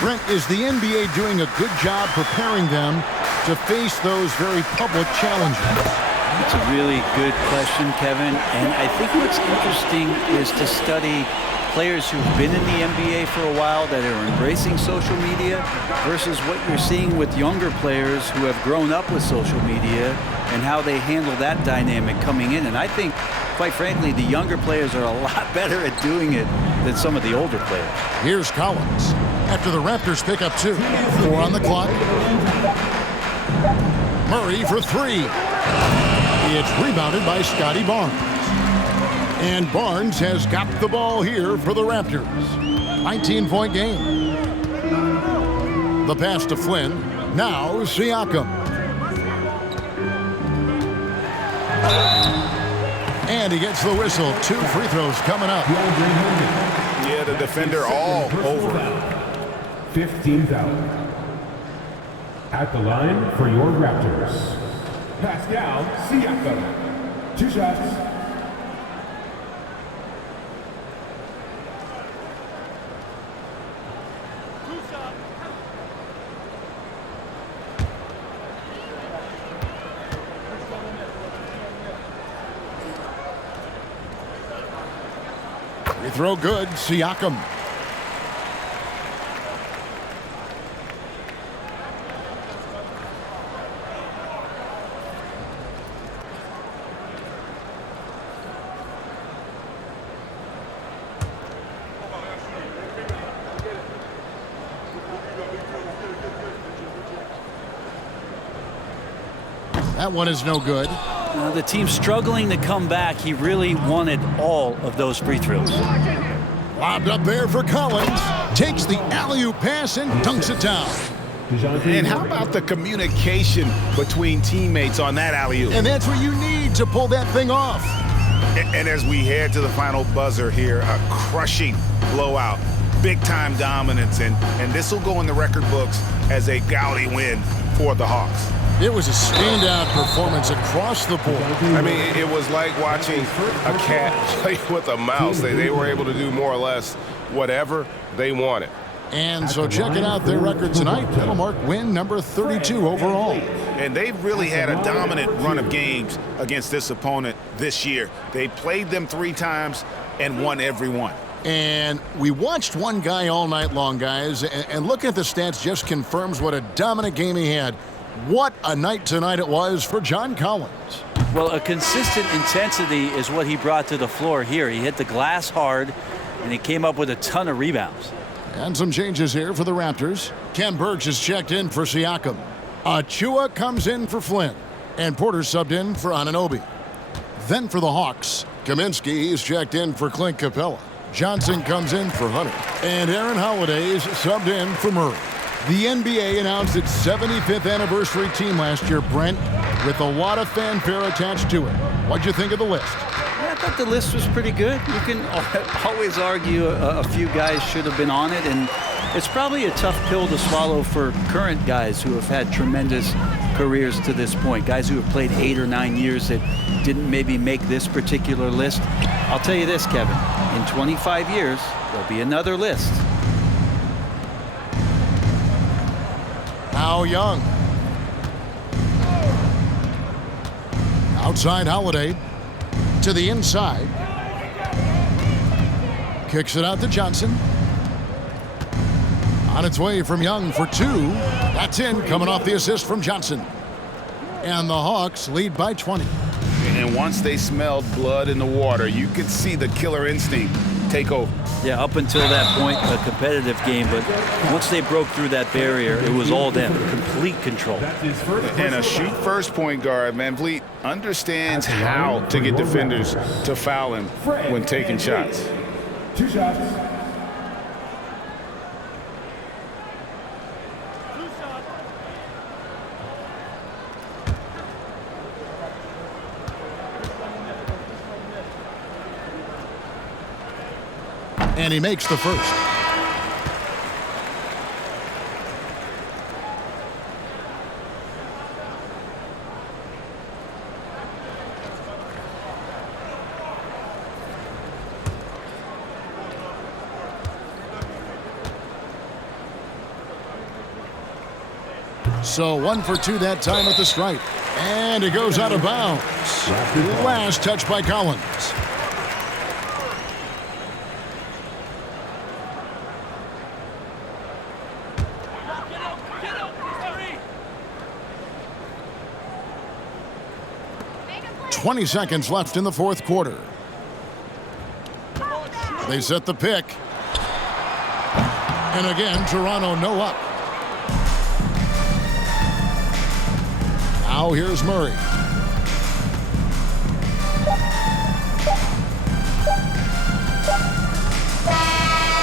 Brent, is the NBA doing a good job preparing them to face those very public challenges? That's a really good question, Kevin. And I think what's interesting is to study players who've been in the NBA for a while that are embracing social media versus what you're seeing with younger players who have grown up with social media and how they handle that dynamic coming in. And I think, quite frankly, the younger players are a lot better at doing it than some of the older players. Here's Collins. After the Raptors pick up 2. 4 on the clock. Murray for 3. It's rebounded by Scotty Barnes. And Barnes has got the ball here for the Raptors. 19-point game. The pass to Flynn. Now Siakam. And he gets the whistle. 2 free throws coming up. Yeah, the defender all over. 15th out. At the line for your Raptors. Pass down, Siakam. 2 shots. throw good. Siakam. That one is no good. The team's struggling to come back. He really wanted all of those free throws. Lobbed up there for Collins. Takes the alley-oop pass and dunks it down. And how about the communication between teammates on that alley-oop? And that's what you need to pull that thing off. And as we head to the final buzzer here, a crushing blowout, big-time dominance, and this will go in the record books as a gaudy win for the Hawks. It was a standout performance across the board. I mean, it was like watching a cat play with a mouse. They were able to do more or less whatever they wanted. And so checking out their record tonight, that'll mark win number 32 overall. And they've really had a dominant run of games against this opponent this year. They played them 3 times and won every one. And we watched one guy all night long, guys, and looking at the stats just confirms what a dominant game he had. What a night tonight it was for John Collins. Well, a consistent intensity is what he brought to the floor here. He hit the glass hard, and he came up with a ton of rebounds. And some changes here for the Raptors. Ken Burks is checked in for Siakam. Achua comes in for Flynn. And Porter subbed in for Anunoby. Then for the Hawks, Kaminsky is checked in for Clint Capella. Johnson comes in for Hunter. And Aaron Holiday is subbed in for Murray. The NBA announced its 75th anniversary team last year, Brent, with a lot of fanfare attached to it. What'd you think of the list? Yeah, I thought the list was pretty good. You can always argue a few guys should have been on it, and it's probably a tough pill to swallow for current guys who have had tremendous careers to this point, guys who have played 8 or 9 years that didn't maybe make this particular list. I'll tell you this, Kevin, in 25 years, there'll be another list. How Young. Outside Holiday. To the inside. Kicks it out to Johnson. On its way from Young for 2. That's in, coming off the assist from Johnson. And the Hawks lead by 20. And once they smelled blood in the water, you could see the killer instinct take over. Yeah, up until that point, a competitive game, but once they broke through that barrier, it was all them, complete control. And a shoot-first point guard, Van Vliet, understands how to get defenders to foul him when taking shots. 2 shots. And he makes the first. So 1 for 2 that time at the stripe. And it goes out of bounds. Last touch by Collins. .20 seconds left in the fourth quarter. They set the pick. And again, Toronto no up. Now here's Murray.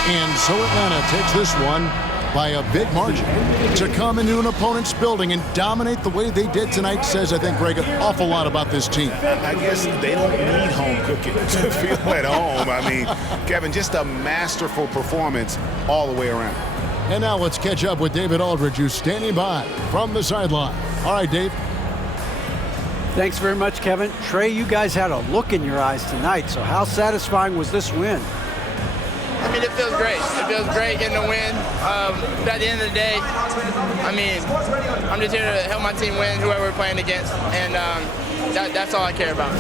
And so Atlanta takes this one by a big margin. To come into an opponent's building and dominate the way they did tonight says, I think, Greg, an awful lot about this team. I guess they don't need home cooking to feel at home. I mean, Kevin, just a masterful performance all the way around. And now let's catch up with David Aldridge, who's standing by from the sideline. All right, Dave. Thanks very much, Kevin. Trey, you guys had a look in your eyes tonight, so how satisfying was this win? I mean, it feels great. It feels great getting a win. But at the end of the day, I mean, I'm just here to help my team win, whoever we're playing against, and that's all I care about.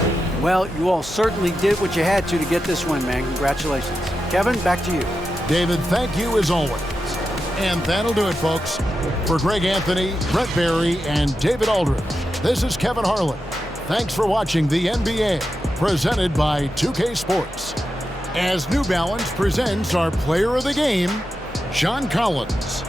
Well, you all certainly did what you had to get this win, man. Congratulations. Kevin, back to you. David, thank you as always. And that'll do it, folks. For Greg Anthony, Brett Barry, and David Aldridge, this is Kevin Harlan. Thanks for watching the NBA, presented by 2K Sports. As New Balance presents our player of the game, John Collins.